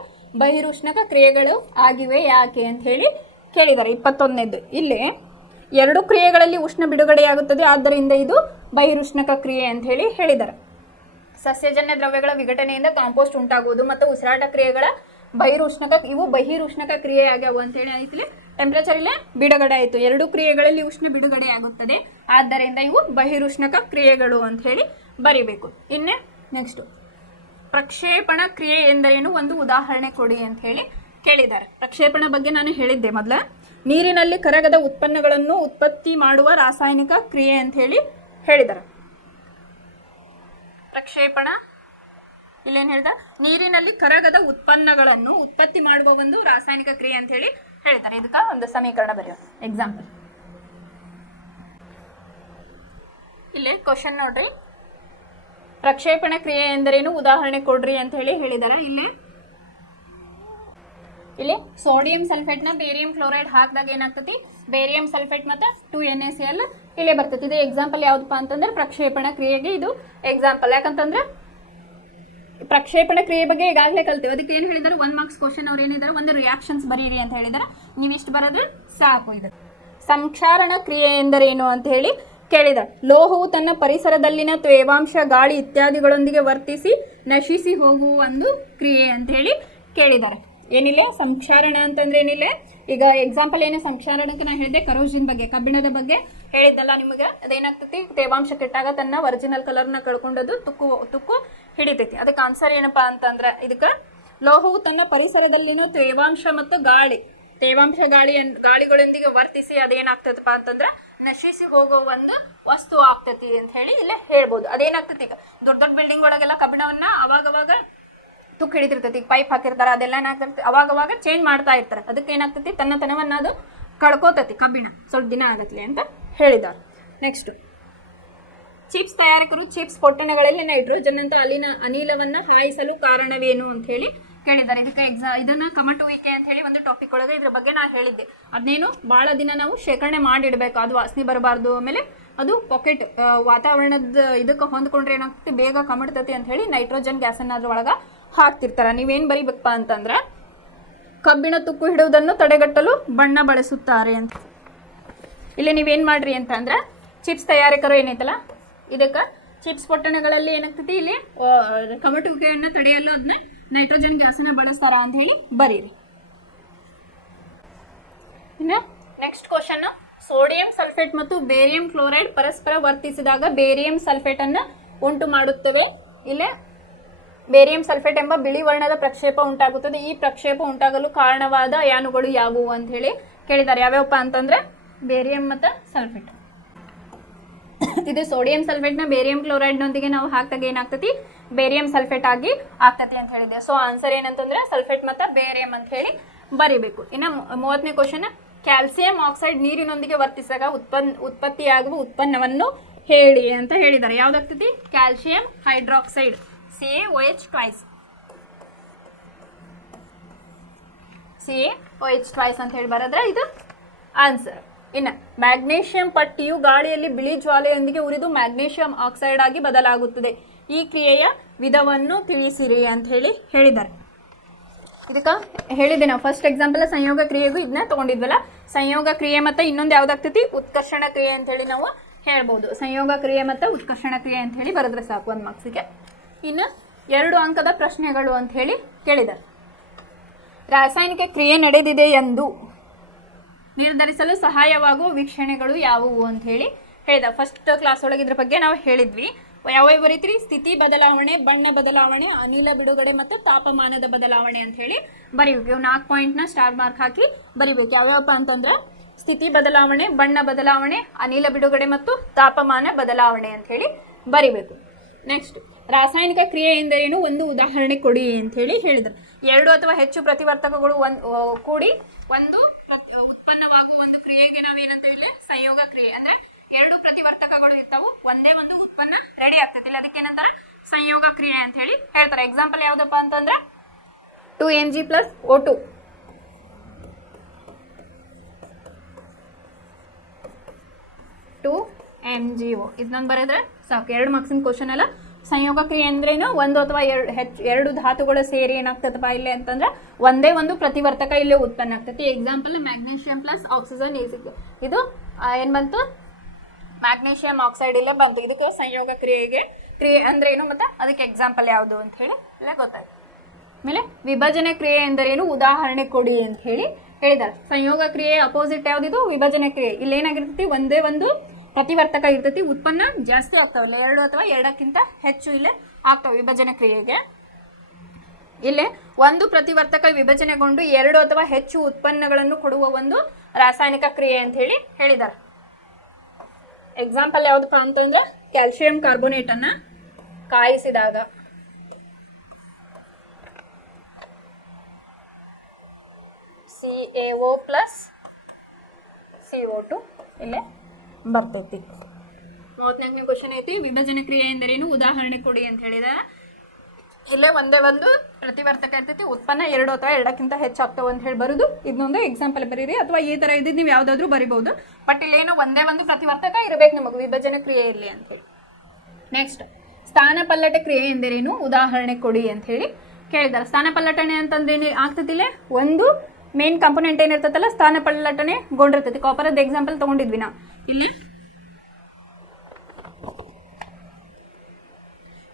ಬಹಿರುಷ್ಣಕ ಕ್ರಿಯೆಗಳು ಆಗಿವೆ ಯಾಕೆ ಅಂತ ಹೇಳಿ ಕೇಳಿದ್ದಾರೆ. 21ನೇದು ಇಲ್ಲಿ 2 ಕ್ರಿಯೆಗಳಲ್ಲಿ ಉಷ್ಣ ಬಿಡುಗಡೆಯಾಗುತ್ತದೆ, ಆದ್ದರಿಂದ ಇದು ಬಹಿರುಷ್ಣಕ ಕ್ರಿಯೆ ಅಂತ ಹೇಳಿ ಹೇಳಿದ್ದಾರೆ. ಸಸ್ಯಜನ್ಯ ದ್ರವ್ಯಗಳ ವಿಘಟನೆಯಿಂದ ಕಾಂಪೋಸ್ಟ್ ಉಂಟಾಗುವುದು ಮತ್ತು ಉಸಿರಾಟ ಕ್ರಿಯೆಗಳ ಇವು ಬಹಿರುಷ್ಣಕ ಕ್ರಿಯೆ ಆಗ್ಯಾವು ಅಂತ ಹೇಳಿ ಆಯ್ತು. ಟೆಂಪರೇಚರ್ ಇಲ್ಲೇ ಬಿಡುಗಡೆ ಆಯಿತು, 2 ಕ್ರಿಯೆಗಳಲ್ಲಿ ಉಷ್ಣ ಬಿಡುಗಡೆ ಆಗುತ್ತದೆ, ಆದ್ದರಿಂದ ಇವು ಬಹಿರುಷ್ಣಕ ಕ್ರಿಯೆಗಳು ಅಂತ ಹೇಳಿ ಬರಿಬೇಕು. ಇನ್ನೇ ನೆಕ್ಸ್ಟ್ ಪ್ರಕ್ಷೇಪಣ ಕ್ರಿಯೆ ಎಂದರೇನು, ಒಂದು ಉದಾಹರಣೆ ಕೊಡಿ ಅಂತ ಹೇಳಿ ಕೇಳಿದ್ದಾರೆ. ಪ್ರಕ್ಷೇಪಣ ಬಗ್ಗೆ ನಾನು ಹೇಳಿದ್ದೆ ಮೊದಲ. ನೀರಿನಲ್ಲಿ ಕರಗದ ಉತ್ಪನ್ನಗಳನ್ನು ಉತ್ಪತ್ತಿ ಮಾಡುವ ರಾಸಾಯನಿಕ ಕ್ರಿಯೆ ಅಂತ ಹೇಳಿ ಹೇಳಿದ್ದಾರೆ. ಪ್ರಕ್ಷೇಪಣ ಇಲ್ಲೇನು ಹೇಳ್ದ, ನೀರಿನಲ್ಲಿ ಕರಗದ ಉತ್ಪನ್ನಗಳನ್ನು ಉತ್ಪತ್ತಿ ಮಾಡುವ ಒಂದು ರಾಸಾಯನಿಕ ಕ್ರಿಯೆ ಅಂತ ಹೇಳಿ ಹೇಳ್ತಾರೆ. ಇದಕ್ಕೆ ಒಂದು ಸಮೀಕರಣ ಬರೆಯೋದು. ಎಕ್ಸಾಂಪಲ್ ಇಲ್ಲಿ ಕ್ವಶನ್ ನೋಡ್ರಿ, ಪ್ರಕ್ಷೇಪಣ ಕ್ರಿಯೆ ಎಂದರೇನು ಉದಾಹರಣೆ ಕೊಡ್ರಿ ಅಂತ ಹೇಳಿ ಹೇಳಿದಾರೆ. ಇಲ್ಲಿ ಸೋಡಿಯಂ ಸಲ್ಫೇಟ್ನ ಬೇರಿಯಂ ಕ್ಲೋರೈಡ್ ಹಾಕಿದಾಗ ಏನಾಗ್ತತಿ, ಬೇರಿಯಂ ಸಲ್ಫೇಟ್ ಮತ್ತು 2NaCl ಇಲ್ಲೇ ಬರ್ತೈತಿ. ಇದು ಎಕ್ಸಾಂಪಲ್ ಯಾವುದಪ್ಪ ಅಂತಂದ್ರೆ ಪ್ರಕ್ಷೇಪಣ ಕ್ರಿಯೆಗೆ ಇದು ಎಕ್ಸಾಂಪಲ್. ಯಾಕಂತಂದ್ರೆ ಪ್ರಕ್ಷೇಪಣ ಕ್ರಿಯೆ ಬಗ್ಗೆ ಈಗಾಗಲೇ ಕಲ್ತೇವೆ. ಅದಕ್ಕೆ ಏನು ಹೇಳಿದ್ದಾರೆ, 1 ಮಾರ್ಕ್ಸ್ ಕ್ವಶನ್ ಅವ್ರು ಏನಿದ್ದಾರೆ, ಒಂದು ರಿಯಾಕ್ಷನ್ಸ್ ಬರೀರಿ ಅಂತ ಹೇಳಿದಾರೆ. ನೀವು ಇಷ್ಟು ಬರೋದು ಸಾಕು. ಇದು ಸಂಕ್ಷಾರಣ ಕ್ರಿಯೆ ಎಂದರೇನು ಅಂತ ಹೇಳಿ ಕೇಳಿದ್ದಾರೆ. ಲೋಹವು ತನ್ನ ಪರಿಸರದಲ್ಲಿನ ತೇವಾಂಶ, ಗಾಳಿ ಇತ್ಯಾದಿಗಳೊಂದಿಗೆ ವರ್ತಿಸಿ ನಶಿಸಿ ಹೋಗುವ ಒಂದು ಕ್ರಿಯೆ ಅಂತ ಹೇಳಿ ಕೇಳಿದ್ದಾರೆ. ಏನಿಲ್ಲ ಸಂಕ್ಷಾರಣ ಅಂತಂದ್ರೆ ಏನಿಲ್ಲ, ಈಗ ಎಕ್ಸಾಂಪಲ್ ಏನು ಸಂಕ್ಷಾರಣಕ್ಕೆ ನಾನು ಹೇಳಿದೆ, ಕರೋಸಿನ್ ಬಗ್ಗೆ, ಕಬ್ಬಿಣದ ಬಗ್ಗೆ ಹೇಳಿದ್ದಲ್ಲ ನಿಮಗೆ. ಅದೇನಾಗ್ತೈತಿ, ತೇವಾಂಶ ಕೆಟ್ಟಾಗ ತನ್ನ ಒರಿಜಿನಲ್ ಕಲರ್ನ ಕಳ್ಕೊಂಡದು ತುಕ್ಕು ಹಿಡಿತೈತಿ. ಅದಕ್ಕೆ ಆನ್ಸರ್ ಏನಪ್ಪಾ ಅಂತಂದ್ರೆ, ಇದಕ್ಕೆ ಲೋಹವು ತನ್ನ ಪರಿಸರದಲ್ಲಿನ ತೇವಾಂಶ ಮತ್ತು ಗಾಳಿಗಳೊಂದಿಗೆ ವರ್ತಿಸಿ ಅದೇನಾಗ್ತದಪ್ಪ ಅಂತಂದ್ರೆ ನಶಿಸಿ ಹೋಗೋ ಒಂದು ವಸ್ತು ಆಗ್ತತಿ ಅಂತ ಹೇಳಿ ಇಲ್ಲೇ ಹೇಳ್ಬೋದು. ಅದೇನಾಗ್ತತಿ, ಈಗ ದೊಡ್ಡ ಬಿಲ್ಡಿಂಗ್ ಒಳಗೆಲ್ಲ ಕಬ್ಬಿಣವನ್ನ ಅವಾಗವಾಗ ತುಕ್ಕು ಹಿಡಿತಿರ್ತೈತಿ, ಪೈಪ್ ಹಾಕಿರ್ತಾರೆ, ಅದೆಲ್ಲ ಏನಾಗ್ತೈತಿ ಅವಾಗವಾಗ ಚೇಂಜ್ ಮಾಡ್ತಾ ಇರ್ತಾರೆ. ಅದಕ್ಕೆ ಏನಾಗ್ತತಿ, ತನ್ನತನವನ್ನ ಅದು ಕಳ್ಕೋತತಿ ಕಬ್ಬಿಣ, ಸ್ವಲ್ಪ ದಿನ ಆಗತ್ಲಿ ಅಂತ ಹೇಳಿದ್ದಾರೆ. ನೆಕ್ಸ್ಟ್ ಚಿಪ್ಸ್ ತಯಾರಕರು ಚಿಪ್ಸ್ ಪೊಟ್ಟಣಗಳಲ್ಲಿ ನೈಟ್ರೋಜನ್ ಅಂತ ಅನಿಲವನ್ನ ಹಾಯಿಸಲು ಕಾರಣವೇನು ಅಂತ ಹೇಳಿ ಕೇಳಿದ್ದಾರೆ. ಇದಕ್ಕೆ ಇದನ್ನ ಕಮಟುವಿಕೆ ಅಂತ ಹೇಳಿ ಒಂದು ಟಾಪಿಕ್ ಒಳಗೆ ಇದ್ರ ಬಗ್ಗೆ ನಾನು ಹೇಳಿದ್ದೆ. ಅದನ್ನೇನು ಭಾಳ ದಿನ ನಾವು ಶೇಖರಣೆ ಮಾಡಿಡಬೇಕು, ಅದು ವಾಸನೆ ಬರಬಾರ್ದು. ಆಮೇಲೆ ಅದು ಪಾಕೆಟ್ ವಾತಾವರಣದ ಇದಕ್ಕೆ ಹೊಂದ್ಕೊಂಡ್ರೆ ಏನಾಗ್ತದೆ, ಬೇಗ ಕಮಡ್ತತಿ ಅಂತ ಹೇಳಿ ನೈಟ್ರೋಜನ್ ಗ್ಯಾಸನ್ನು ಅದ್ರ ಒಳಗೆ ಹಾಕ್ತಿರ್ತಾರೆ. ನೀವೇನು ಬರಿಬೇಕಪ್ಪ ಅಂತಂದ್ರೆ, ಕಬ್ಬಿಣ ತುಕ್ಕು ಹಿಡುವುದನ್ನು ತಡೆಗಟ್ಟಲು ಬಣ್ಣ ಬಳಸುತ್ತಾರೆ ಅಂತ. ಇಲ್ಲಿ ನೀವೇನು ಮಾಡ್ರಿ ಅಂತಂದ್ರೆ, ಚಿಪ್ಸ್ ತಯಾರಕರು ಏನೈತಲ್ಲ, ಇದಕ್ಕೆ ಚಿಪ್ಸ್ ಪೊಟ್ಟಣಗಳಲ್ಲಿ ಏನಾಗ್ತತಿ, ಇಲ್ಲಿ ಕಮಟುವಿಕೆಯನ್ನು ತಡೆಯಲು ಅದನ್ನ ನೈಟ್ರೋಜನ್ ಗ್ಯಾಸನ್ನ ಬಳಸ್ತಾರ ಅಂತ ಹೇಳಿ ಬರೀರಿ. ಇನ್ನು ನೆಕ್ಸ್ಟ್ ಕ್ವಶನ್, ಸೋಡಿಯಂ ಸಲ್ಫೇಟ್ ಮತ್ತು ಬೇರಿಯಂ ಕ್ಲೋರೈಡ್ ಪರಸ್ಪರ ವರ್ತಿಸಿದಾಗ ಬೇರಿಯಂ ಸಲ್ಫೇಟ್ ಅನ್ನು ಉಂಟು ಮಾಡುತ್ತವೆ. ಇಲ್ಲೇ ಬೇರಿಯಂ ಸಲ್ಫೇಟ್ ಎಂಬ ಬಿಳಿ ವರ್ಣದ ಪ್ರಕ್ಷೇಪ ಉಂಟಾಗುತ್ತದೆ. ಈ ಪ್ರಕ್ಷೇಪ ಉಂಟಾಗಲು ಕಾರಣವಾದ ಅಯಾನುಗಳು ಯಾವುವು ಅಂತ ಹೇಳಿ ಕೇಳಿದ್ದಾರೆ. ಯಾವ್ಯಾವಪ್ಪ ಅಂತಂದ್ರೆ ಬೇರಿಯಂ ಮತ್ತು ಸಲ್ಫೇಟ್. ಇದು ಸೋಡಿಯಂ ಸಲ್ಫೇಟ್ನ ಬೇರಿಯಂ ಕ್ಲೋರೈಡ್ನೊಂದಿಗೆ ನಾವು ಹಾಕಿದಾಗ ಏನಾಗ್ತತಿ, ಬೇರಿಯಂ ಸಲ್ಫೇಟ್ ಆಗಿ ಆಗ್ತತಿ ಅಂತ ಹೇಳಿದೆ. ಸೊ ಆನ್ಸರ್ ಏನಂತಂದ್ರೆ ಸಲ್ಫೇಟ್ ಮತ್ತು ಬೇರಿಯಂ ಅಂತ ಹೇಳಿ ಬರಿಬೇಕು. ಇನ್ನು 30ನೇ ಕ್ವಶನ್, ಕ್ಯಾಲ್ಸಿಯಂ ಆಕ್ಸೈಡ್ ನೀರಿನೊಂದಿಗೆ ವರ್ತಿಸಿದಾಗ ಉತ್ಪತ್ತಿಯಾಗುವ ಉತ್ಪನ್ನವನ್ನು ಹೇಳಿ ಅಂತ ಹೇಳಿದ್ದಾರೆ. ಯಾವ್ದಾಗ್ತತಿ, calcium hydroxide, CaOH twice, CaOH twice ಅಂತ ಹೇಳಿ ಬರೋದ್ರೆ ಇದು ಆನ್ಸರ್. ಇನ್ನು ಮ್ಯಾಗ್ನೇಷಿಯಂ ಪಟ್ಟಿಯು ಗಾಳಿಯಲ್ಲಿ ಬಿಳಿ ಜ್ವಾಲೆಯೊಂದಿಗೆ ಉರಿದು ಮ್ಯಾಗ್ನೇಷಿಯಂ ಆಕ್ಸೈಡ್ ಆಗಿ ಬದಲಾಗುತ್ತದೆ. ಈ ಕ್ರಿಯೆಯ ವಿಧವನ್ನು ತಿಳಿಸಿರಿ ಅಂತ ಹೇಳಿ ಹೇಳಿದ್ದಾರೆ. ಇದಕ್ಕೆ ಹೇಳಿದೆ ನಾವು ಫಸ್ಟ್ ಎಕ್ಸಾಂಪಲ್ ಸಂಯೋಗ ಕ್ರಿಯೆಗೂ ಇದನ್ನ ತಗೊಂಡಿದ್ವಲ್ಲ. ಸಂಯೋಗ ಕ್ರಿಯೆ ಮತ್ತು ಇನ್ನೊಂದು ಯಾವ್ದಾಗ್ತೈತಿ, ಉತ್ಕರ್ಷಣ ಕ್ರಿಯೆ ಅಂತ ಹೇಳಿ ನಾವು ಹೇಳ್ಬೋದು. ಸಂಯೋಗ ಕ್ರಿಯೆ ಮತ್ತು ಉತ್ಕರ್ಷಣ ಕ್ರಿಯೆ ಅಂತ ಹೇಳಿ ಬರೆದ್ರೆ ಸಾಕು 1 ಮಾರ್ಕ್ಸಿಗೆ. ಇನ್ನು 2 ಅಂಕದ ಪ್ರಶ್ನೆಗಳು ಅಂತ ಹೇಳಿ ಕೇಳಿದ್ದಾರೆ. ರಾಸಾಯನಿಕ ಕ್ರಿಯೆ ನಡೆದಿದೆ ಎಂದು ನಿರ್ಧರಿಸಲು ಸಹಾಯವಾಗುವ ವೀಕ್ಷಣೆಗಳು ಯಾವುವು ಅಂತ ಹೇಳಿ ಹೇಳಿದ. ಫಸ್ಟ್ ಕ್ಲಾಸ್ ಒಳಗೆ ಇದ್ರ ಬಗ್ಗೆ ನಾವು ಹೇಳಿದ್ವಿ. ಯಾವ ಬರೀತೀರಿ, ಸ್ಥಿತಿ ಬದಲಾವಣೆ, ಬಣ್ಣ ಬದಲಾವಣೆ, ಅನಿಲ ಬಿಡುಗಡೆ ಮತ್ತು ತಾಪಮಾನದ ಬದಲಾವಣೆ ಅಂತ ಹೇಳಿ ಬರೀಬೇಕು. 4 ಪಾಯಿಂಟ್ನ ಸ್ಟಾರ್ ಮಾರ್ಕ್ ಹಾಕಿ ಬರಿಬೇಕು. ಯಾವ್ಯಾವಪ್ಪ ಅಂತಂದ್ರೆ ಸ್ಥಿತಿ ಬದಲಾವಣೆ, ಬಣ್ಣ ಬದಲಾವಣೆ, ಅನಿಲ ಬಿಡುಗಡೆ ಮತ್ತು ತಾಪಮಾನ ಬದಲಾವಣೆ ಅಂತ ಹೇಳಿ ಬರಿಬೇಕು. ನೆಕ್ಸ್ಟ್ ರಾಸಾಯನಿಕ ಕ್ರಿಯೆ ಎಂದರೇನು, ಒಂದು ಉದಾಹರಣೆ ಕೊಡಿ ಅಂತ ಹೇಳಿ ಹೇಳಿದರು. 2 ಅಥವಾ ಹೆಚ್ಚು ಪ್ರತಿವರ್ತಕಗಳು ಕೂಡಿ ಒಂದು ಉತ್ಪನ್ನವಾಗುವ ಒಂದು ಕ್ರಿಯೆಗೆ ನಾವೇನಂತ ಹೇಳಿ ಸಂಯೋಗ ಕ್ರಿಯೆ. ಅಂದ್ರೆ ಎರಡು ಪ್ರತಿವರ್ತಕಗಳು ಇರ್ತಾವು, ಒಂದೇ ಒಂದು ಉತ್ಪನ್ನ ರೆಡಿ ಆಗ್ತದೆ. ಅದಕ್ಕೆ ಏನಂತಾರೆ ಸಂಯೋಗ ಕ್ರಿಯೆ ಅಂತ ಹೇಳಿ ಹೇಳ್ತಾರೆ. ಎಕ್ಸಾಂಪಲ್ ಯಾವ್ದಪ್ಪ ಅಂತಂದ್ರೆ 2Mg + O2. 2MgO ಇದನ್ನೊಂದು ಬರೆದ್ರೆ ಸಾಕು, 2 ಮಾರ್ಕ್ಸಿನ ಕ್ವಶನ್ ಅಲ್ಲ. ಸಂಯೋಗ ಕ್ರಿಯೆ ಅಂದ್ರೇನು, ಒಂದು ಅಥವಾ ಎರಡು ಧಾತುಗಳು ಸೇರಿ ಏನಾಗ್ತದಪ್ಪ ಇಲ್ಲಿ ಅಂತಂದ್ರೆ ಒಂದೇ ಒಂದು ಪ್ರತಿವರ್ತಕ ಇಲ್ಲಿ ಉತ್ಪನ್ನ ಆಗ್ತೈತಿ. ಎಕ್ಸಾಂಪಲ್ ಮ್ಯಾಗ್ನೀಷಿಯಂ ಪ್ಲಸ್ ಆಕ್ಸಿಜನ್ ಇದು ಏನ್ ಬಂತು, ಮ್ಯಾಗ್ನೀಷಿಯಂ ಆಕ್ಸೈಡ್ ಇಲ್ಲೇ ಬಂತು. ಇದಕ್ಕೆ ಸಂಯೋಗ ಕ್ರಿಯೆ ಅಂದ್ರೆ ಏನು ಮತ್ತೆ ಅದಕ್ಕೆ ಎಕ್ಸಾಂಪಲ್ ಯಾವುದು ಅಂತ ಹೇಳಿ ಇಲ್ಲ ಗೊತ್ತಾಯ್ತು. ಆಮೇಲೆ ವಿಭಜನೆ ಕ್ರಿಯೆ ಎಂದರೇನು, ಉದಾಹರಣೆ ಕೊಡಿ ಅಂತ ಹೇಳಿ ಹೇಳಿದ್ದಾರೆ. ಸಂಯೋಗ ಕ್ರಿಯೆ ಅಪೋಸಿಟ್ ಯಾವ್ದಿದು, ವಿಭಜನೆ ಕ್ರಿಯೆ. ಇಲ್ಲಿ ಏನಾಗಿರ್ತೈತಿ, ಒಂದೇ ಒಂದು ಪ್ರತಿವರ್ತಕ ಇರ್ತೈತಿ, ಉತ್ಪನ್ನ ಜಾಸ್ತಿ ಆಗ್ತಾವಲ್ಲ, 2 ಅಥವಾ 2ಕ್ಕಿಂತ ಹೆಚ್ಚು ಇಲ್ಲೇ ಆಗ್ತಾವೆ ವಿಭಜನೆ ಕ್ರಿಯೆಗೆ. ಇಲ್ಲಿ ಒಂದು ಪ್ರತಿವರ್ತಕ ವಿಭಜನೆಗೊಂಡು 2 ಅಥವಾ ಹೆಚ್ಚು ಉತ್ಪನ್ನಗಳನ್ನು ಕೊಡುವ ಒಂದು ರಾಸಾಯನಿಕ ಕ್ರಿಯೆ ಅಂತ ಹೇಳಿ ಹೇಳಿದ್ದಾರೆ. ಎಕ್ಸಾಂಪಲ್ ಯಾವ್ದಪ್ಪ ಅಂತಂದ್ರೆ ಕ್ಯಾಲ್ಸಿಯಂ ಕಾರ್ಬೋನೇಟ್ ಅನ್ನ ಕಾಯಿಸಿದಾಗ CaO + CO2 ಇಲ್ಲೇ ಬರ್ತೈತಿ. 34ನೇ ಕ್ವಶನ್ ಐತಿ, ವಿಭಜನೆ ಕ್ರಿಯೆ ಎಂದರೇನು, ಉದಾಹರಣೆ ಕೊಡಿ ಅಂತ ಹೇಳಿದ. ಇಲ್ಲೇ ಒಂದೇ ಒಂದು ಪ್ರತಿವರ್ತಕ ಇರ್ತೈತಿ, ಉತ್ಪನ್ನ 2 ಅಥವಾ 2ಕ್ಕಿಂತ ಹೆಚ್ಚು ಆಗ್ತಾವ ಅಂತ ಹೇಳಿ ಬರೋದು. ಇದನ್ನೊಂದು ಎಕ್ಸಾಂಪಲ್ ಬರೀರಿ, ಅಥವಾ ಈ ತರ ಇದ್ದಿದ್ದು ನೀವು ಯಾವ್ದಾದ್ರು ಬರಿಬಹುದು. ಬಟ್ ಇಲ್ಲೇನು ಒಂದೇ ಒಂದು ಪ್ರತಿವರ್ತಕ ಇರಬೇಕು ನಮಗೆ ವಿಭಜನೆ ಕ್ರಿಯೆಯಲ್ಲಿ ಅಂತ ಹೇಳಿ. ನೆಕ್ಸ್ಟ್ ಸ್ಥಾನಪಲ್ಲಟ ಕ್ರಿಯೆ ಎಂದರೇನು, ಉದಾಹರಣೆ ಕೊಡಿ ಅಂತ ಹೇಳಿ ಕೇಳಿದ್ದಾರೆ. ಸ್ಥಾನಪಲ್ಲಟನೆ ಅಂತಂದ್ರೆ ಏನು ಆಗ್ತೈತಿ, ಇಲ್ಲೇ ಒಂದು ಮೇನ್ ಕಂಪೋನೆಂಟ್ ಏನಿರ್ತೈತಲ್ಲ ಸ್ಥಾನಪಲ್ಲಟನೆ ಗೊಂಡಿರ್ತೈತಿ. ಕಾಪರದ ಎಕ್ಸಾಂಪಲ್ ತಗೊಂಡಿದ್ವಿ ನಾವು. ಇಲ್ಲಿ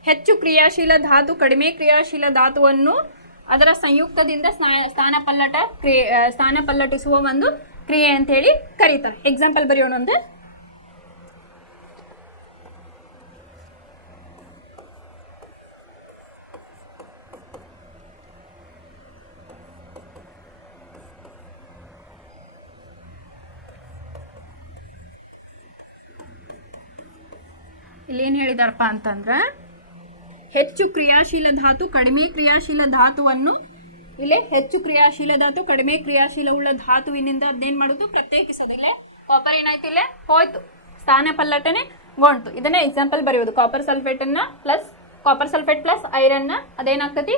ಹೆಚ್ಚು ಕ್ರಿಯಾಶೀಲ ಧಾತು ಕಡಿಮೆ ಕ್ರಿಯಾಶೀಲ ಧಾತುವನ್ನು ಅದರ ಸಂಯುಕ್ತದಿಂದ ಸ್ಥಾನಪಲ್ಲಟಿಸುವ ಒಂದು ಕ್ರಿಯೆ ಅಂತ ಹೇಳಿ ಕರೀತಾರೆ. ಎಕ್ಸಾಂಪಲ್ ಬರೆಯೋಣ ಒಂದು. ಇಲ್ಲೇನು ಹೇಳಿದಾರಪ್ಪ ಅಂತಂದ್ರೆ ಹೆಚ್ಚು ಕ್ರಿಯಾಶೀಲ ಧಾತು ಕಡಿಮೆ ಕ್ರಿಯಾಶೀಲ ಧಾತುವನ್ನು, ಇಲ್ಲೇ ಹೆಚ್ಚು ಕ್ರಿಯಾಶೀಲ ಧಾತು ಕಡಿಮೆ ಕ್ರಿಯಾಶೀಲ ಉಳ್ಳ ಧಾತುವಿನಿಂದ ಅದೇನು ಮಾಡೋದು, ಪ್ರತ್ಯೇಕಿಸೋದಿಲ್ಲ. ಕಾಪರ್ ಏನಾಯ್ತು, ಇಲ್ಲೇ ಹೋಯ್ತು, ಸ್ಥಾನಪಲ್ಲಟನೆ ಗೊಂಟು. ಇದನ್ನೇ ಎಕ್ಸಾಂಪಲ್ ಬರೆಯೋದು. ಕಾಪರ್ ಸಲ್ಫೇಟ್ ಪ್ಲಸ್ ಐರನ್ನ ಅದೇನಾಗ್ತತಿ,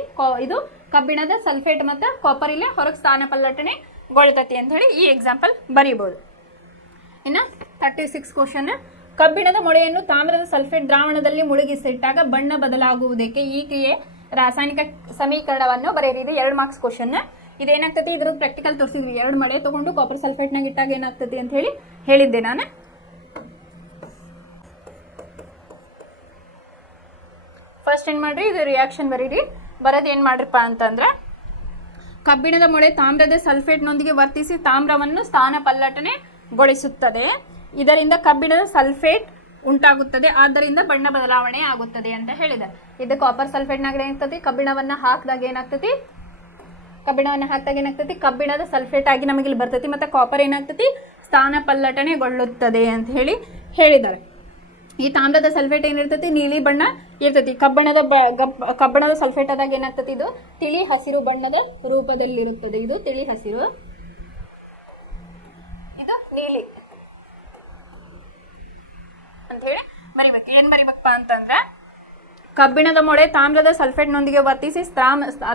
ಇದು ಕಬ್ಬಿಣದ ಸಲ್ಫೇಟ್ ಮತ್ತು ಕಾಪರ್ ಇಲ್ಲೇ ಹೊರಗೆ ಸ್ಥಾನಪಲ್ಲಟನೆ ಗೊಳ್ತತಿ ಅಂತ ಹೇಳಿ ಈ ಎಕ್ಸಾಂಪಲ್ ಬರೀಬೋದು. ಇನ್ನು 36 ಕ್ವಶನ್, ಕಬ್ಬಿಣದ ಮೊಳೆಯನ್ನು ತಾಮ್ರದ ಸಲ್ಫೇಟ್ ದ್ರಾವಣದಲ್ಲಿ ಮುಳುಗಿಸಿಟ್ಟಾಗ ಬಣ್ಣ ಬದಲಾಗುವುದಕ್ಕೆ ಈ ಕ್ರಿಯೆ ರಾಸಾಯನಿಕ ಸಮೀಕರಣವನ್ನು ಬರೆಯಿರಿ. ಇದು 2 ಮಾರ್ಕ್ಸ್ ಕ್ವಶನ್. ಇದೇನಾಗ್ತತಿ, ಇದ್ರ ಪ್ರಾಕ್ಟಿಕಲ್ ತೋರಿಸಿದ್ವಿ. 2 ಮಳೆ ತಗೊಂಡು ಕಾಪರ್ ಸಲ್ಫೇಟ್ನಾಗ ಇಟ್ಟಾಗ ಏನಾಗ್ತತಿ ಅಂತ ಹೇಳಿ ಹೇಳಿದ್ದೆ ನಾನು. ಫಸ್ಟ್ ಏನು ಮಾಡ್ರಿ, ಇದು ರಿಯಾಕ್ಷನ್ ಬರೀರಿ. ಬರೋದು ಏನು ಮಾಡ್ರಿಪ್ಪ ಅಂತಂದ್ರೆ, ಕಬ್ಬಿಣದ ಮೊಳೆ ತಾಮ್ರದ ಸಲ್ಫೇಟ್ನೊಂದಿಗೆ ವರ್ತಿಸಿ ತಾಮ್ರವನ್ನು ಸ್ಥಾನಪಲ್ಲಟನೆಗೊಳಿಸುತ್ತದೆ. ಇದರಿಂದ ಕಬ್ಬಿಣದ ಸಲ್ಫೇಟ್ ಉಂಟಾಗುತ್ತದೆ, ಆದ್ದರಿಂದ ಬಣ್ಣ ಬದಲಾವಣೆ ಆಗುತ್ತದೆ ಅಂತ ಹೇಳಿದ್ದಾರೆ. ಇದು ಕಾಪರ್ ಸಲ್ಫೇಟ್ನಾಗ ಏನಾಗ್ತತಿ, ಕಬ್ಬಿಣವನ್ನು ಹಾಕಿದಾಗ ಏನಾಗ್ತತಿ, ಕಬ್ಬಿಣದ ಸಲ್ಫೇಟ್ ಆಗಿ ನಮಗೆ ಇಲ್ಲಿ ಬರ್ತೈತಿ. ಮತ್ತು ಕಾಪರ್ ಏನಾಗ್ತತಿ, ಸ್ಥಾನಪಲ್ಲಟನೆಗೊಳ್ಳುತ್ತದೆ ಅಂತ ಹೇಳಿ ಹೇಳಿದ್ದಾರೆ. ಈ ತಾಮ್ರದ ಸಲ್ಫೇಟ್ ಏನಿರ್ತೈತಿ, ನೀಲಿ ಬಣ್ಣ ಇರ್ತೈತಿ. ಕಬ್ಬಿಣದ ಸಲ್ಫೇಟ್ ಆದಾಗ ಏನಾಗ್ತತಿ, ಇದು ತಿಳಿ ಹಸಿರು ಬಣ್ಣದ ರೂಪದಲ್ಲಿರುತ್ತದೆ. ಇದು ತಿಳಿ ಹಸಿರು, ಇದು ನೀಲಿ ಅಂತ ಹೇಳಿ ಬರಿಬೇಕು. ಏನ್ ಬರಿಬೇಕಪ್ಪ ಅಂತಂದ್ರೆ, ಕಬ್ಬಿಣದ ಮೊಳೆ ತಾಮ್ರದ ಸಲ್ಫೇಟ್ನೊಂದಿಗೆ ವರ್ತಿಸಿ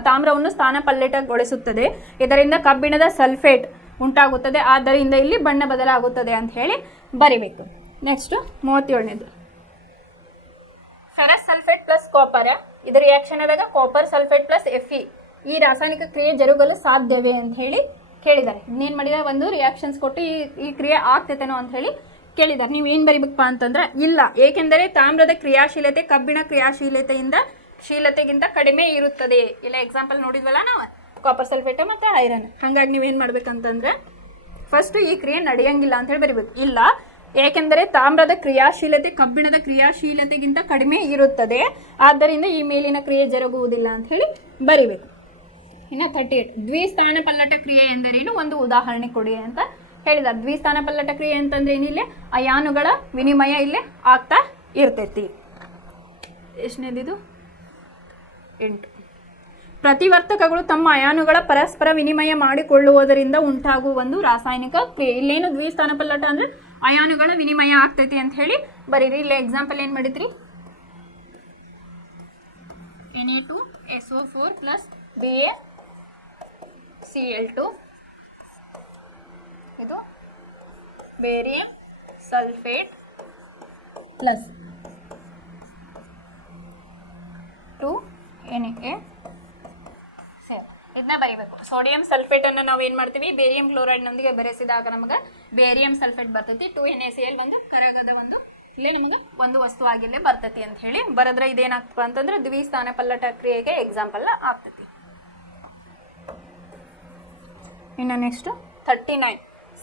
ತಾಮ್ರವನ್ನು ಸ್ಥಾನಪಲ್ಲಟಗೊಳಿಸುತ್ತದೆ. ಇದರಿಂದ ಕಬ್ಬಿಣದ ಸಲ್ಫೇಟ್ ಉಂಟಾಗುತ್ತದೆ, ಆದ್ದರಿಂದ ಇಲ್ಲಿ ಬಣ್ಣ ಬದಲಾಗುತ್ತದೆ ಅಂತ ಹೇಳಿ ಬರಿಬೇಕು. ನೆಕ್ಸ್ಟ್ 37ನೇದು, ಫೆರಸ್ ಸಲ್ಫೇಟ್ ಪ್ಲಸ್ ಕಾಪರ್. ಇದು ರಿಯಾಕ್ಷನ್ ಆದಾಗ ಕಾಪರ್ ಸಲ್ಫೇಟ್ ಪ್ಲಸ್ Fe ಈ ರಾಸಾಯನಿಕ ಕ್ರಿಯೆ ಜರುಗಲು ಸಾಧ್ಯವೇ ಅಂತ ಹೇಳಿ ಕೇಳಿದ್ದಾರೆ. ಇನ್ನೇನು ಮಾಡಿದ್ದಾರೆ, ಒಂದು ರಿಯಾಕ್ಷನ್ಸ್ ಕೊಟ್ಟು ಈ ಕ್ರಿಯೆ ಆಗ್ತೈತೇನೋ ಅಂತ ಹೇಳಿ ಕೇಳಿದ್ದಾರೆ. ನೀವು ಏನು ಬರಿಬೇಕಪ್ಪ ಅಂತಂದ್ರೆ, ಇಲ್ಲ, ಏಕೆಂದರೆ ತಾಮ್ರದ ಕ್ರಿಯಾಶೀಲತೆ ಕಬ್ಬಿಣ ಕ್ರಿಯಾಶೀಲತೆಗಿಂತ ಕಡಿಮೆ ಇರುತ್ತದೆ. ಇಲ್ಲ ಎಕ್ಸಾಂಪಲ್ ನೋಡಿದ್ವಲ್ಲ ನಾವು, ಕಾಪರ್ ಸಲ್ಫೇಟ್ ಮತ್ತು ಐರನ್. ಹಾಗಾಗಿ ನೀವೇನು ಮಾಡ್ಬೇಕಂತಂದ್ರೆ, ಫಸ್ಟ್ ಈ ಕ್ರಿಯೆ ನಡೆಯಂಗಿಲ್ಲ ಅಂತ ಹೇಳಿ ಬರಿಬೇಕು. ಇಲ್ಲ, ಏಕೆಂದರೆ ತಾಮ್ರದ ಕ್ರಿಯಾಶೀಲತೆ ಕಬ್ಬಿಣದ ಕ್ರಿಯಾಶೀಲತೆಗಿಂತ ಕಡಿಮೆ ಇರುತ್ತದೆ, ಆದ್ದರಿಂದ ಈ ಮೇಲಿನ ಕ್ರಿಯೆ ಜರುಗುವುದಿಲ್ಲ ಅಂತ ಹೇಳಿ ಬರಿಬೇಕು. ಇನ್ನು 38, ದ್ವಿಸ್ಥಾನಪಲ್ಲಟ ಕ್ರಿಯೆ ಎಂದರೇನು, ಒಂದು ಉದಾಹರಣೆ ಕೊಡಿ ಅಂತ ಹೇಳಿದ್ದಾರೆ. ದ್ವಿಸ್ಥಾನಪಲ್ಲಟ ಕ್ರಿಯೆ ಅಂತಂದ್ರೆ ಏನಿಲ್ಲ, ಅಯಾನುಗಳ ವಿನಿಮಯ ಇಲ್ಲೇ ಆಗ್ತಾ ಇರ್ತೈತಿ. ಎಷ್ಟನೇದಿದು, 8. ಪ್ರತಿವರ್ತಕಗಳು ತಮ್ಮ ಅಯಾನುಗಳ ಪರಸ್ಪರ ವಿನಿಮಯ ಮಾಡಿಕೊಳ್ಳುವುದರಿಂದ ಉಂಟಾಗುವ ಒಂದು ರಾಸಾಯನಿಕ ಕ್ರಿಯೆ. ಇಲ್ಲೇನು ದ್ವಿಸ್ಥಾನಪಲ್ಲಟ ಅಂದ್ರೆ ಅಯಾನುಗಳ ವಿನಿಮಯ ಆಗ್ತೈತಿ ಅಂತ ಹೇಳಿ ಬರೀರಿ. ಇಲ್ಲಿ ಎಕ್ಸಾಂಪಲ್ ಏನು ಮಾಡಿದ್ರಿ, Na2SO4 ಪ್ಲಸ್ BaCl2 ಇದು ಬೇರಿಯಂ ಸಲ್ಫೇಟ್ ಪ್ಲಸ್ 2Na ಸೇರ್ ಇದನ್ನ ಬರೀಬೇಕು. ಸೋಡಿಯಂ ಸಲ್ಫೇಟನ್ನು ನಾವು ಏನು ಮಾಡ್ತೀವಿ, ಬೇರಿಯಂ ಕ್ಲೋರೈಡ್ನೊಂದಿಗೆ ಬೆರೆಸಿದಾಗ ನಮಗೆ ಬೇರಿಯಂ ಸಲ್ಫೇಟ್ ಬರ್ತೈತಿ. 2NaCl ಬಂದು ಕರಗದ ಒಂದು ಇಲ್ಲೇ ನಮಗೆ ಒಂದು ವಸ್ತು ಆಗಿಲ್ಲೇ ಬರ್ತೈತಿ ಅಂತ ಹೇಳಿ ಬರೆದ್ರೆ ಇದೇನಾಗ್ತಪ್ಪ ಅಂತಂದ್ರೆ ದ್ವಿಸ್ಥಾನ ಪಲ್ಲಟ ಕ್ರಿಯೆಗೆ ಎಕ್ಸಾಂಪಲ್ ಆಗ್ತೈತಿ. ಇನ್ನು ನೆಕ್ಸ್ಟ್ 39,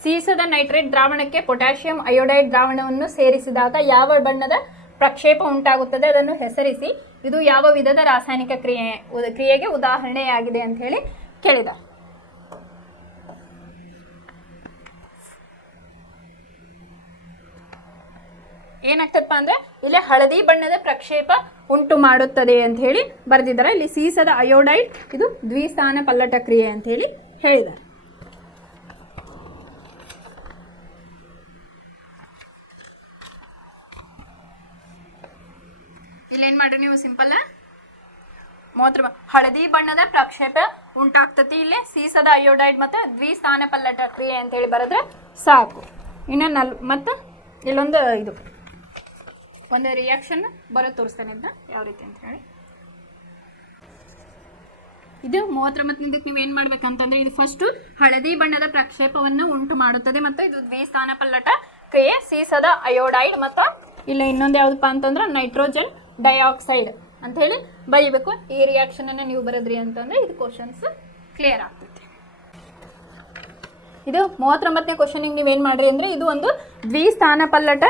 ಸೀಸದ ನೈಟ್ರೇಟ್ ದ್ರಾವಣಕ್ಕೆ ಪೊಟ್ಯಾಷಿಯಂ ಅಯೋಡೈಡ್ ದ್ರಾವಣವನ್ನು ಸೇರಿಸಿದಾಗ ಯಾವ ಬಣ್ಣದ ಪ್ರಕ್ಷೇಪ ಉಂಟಾಗುತ್ತದೆ ಅದನ್ನು ಹೆಸರಿಸಿ. ಇದು ಯಾವ ವಿಧದ ರಾಸಾಯನಿಕ ಕ್ರಿಯೆಗೆ ಉದಾಹರಣೆಯಾಗಿದೆ ಅಂತ ಹೇಳಿ ಕೇಳಿದ. ಏನಾಗ್ತದಪ್ಪ ಅಂದ್ರೆ ಇಲ್ಲಿ ಹಳದಿ ಬಣ್ಣದ ಪ್ರಕ್ಷೇಪ ಉಂಟು ಮಾಡುತ್ತದೆ ಅಂತ ಹೇಳಿ ಬರೆದಿದ್ದಾರೆ. ಇಲ್ಲಿ ಸೀಸದ ಅಯೋಡೈಡ್ ಇದು ದ್ವಿಸ್ಥಾನ ಪಲ್ಲಟ ಕ್ರಿಯೆ ಅಂತ ಹೇಳಿ ಹೇಳಿದ್ದಾರೆ. ಇಲ್ಲೇನು ಮಾಡ್ರಿ ನೀವು ಸಿಂಪಲ್ ಮೂತ್ರ ಹಳದಿ ಬಣ್ಣದ ಪ್ರಕ್ಷೇಪ ಉಂಟಾಗ್ತತಿ. ಇಲ್ಲಿ ಸೀಸದ ಅಯೋಡೈಡ್ ಮತ್ತು ದ್ವಿಸ್ಥಾನ ಪಲ್ಲಟ ಕ್ರಿಯೆ ಅಂತ ಹೇಳಿ ಬರೆದ್ರೆ ಸಾಕು. ಇನ್ನು ಮತ್ತು ಇಲ್ಲೊಂದು ಇದು ಒಂದು ರಿಯಾಕ್ಷನ್ ಬರೋ ತೋರಿಸ್ತೇನೆ ಅಂತ ಯಾವ ರೀತಿ ಅಂತ ಹೇಳಿ. ಇದು 39 ನೀವೇನು ಮಾಡ್ಬೇಕಂತಂದ್ರೆ ಇದು ಫಸ್ಟು ಹಳದಿ ಬಣ್ಣದ ಪ್ರಕ್ಷೇಪವನ್ನು ಉಂಟು ಮಾಡುತ್ತದೆ ಮತ್ತು ಇದು ದ್ವಿಸ್ಥಾನ ಪಲ್ಲಟ ಕ್ರಿಯೆ ಸೀಸದ ಅಯೋಡೈಡ್ ಮತ್ತು ಇಲ್ಲ ಇನ್ನೊಂದು ಯಾವುದಪ್ಪ ಅಂತಂದ್ರೆ ನೈಟ್ರೋಜನ್ ಡೈಆಕ್ಸೈಡ್ ಅಂತ ಹೇಳಿ ಬರೀಬೇಕು. ಈ ರಿಯಾಕ್ಷನನ್ನು ನೀವು ಬರೆದ್ರಿ ಅಂತಂದ್ರೆ ಇದು ಕ್ವಶನ್ಸ್ ಕ್ಲಿಯರ್ ಆಗ್ತೈತಿ. ಇದು 39ನೇ ಕ್ವಶನಿಗೆ ನೀವೇನು ಮಾಡ್ರಿ ಅಂದರೆ ಇದು ಒಂದು ದ್ವಿಸ್ಥಾನ ಪಲ್ಲಟ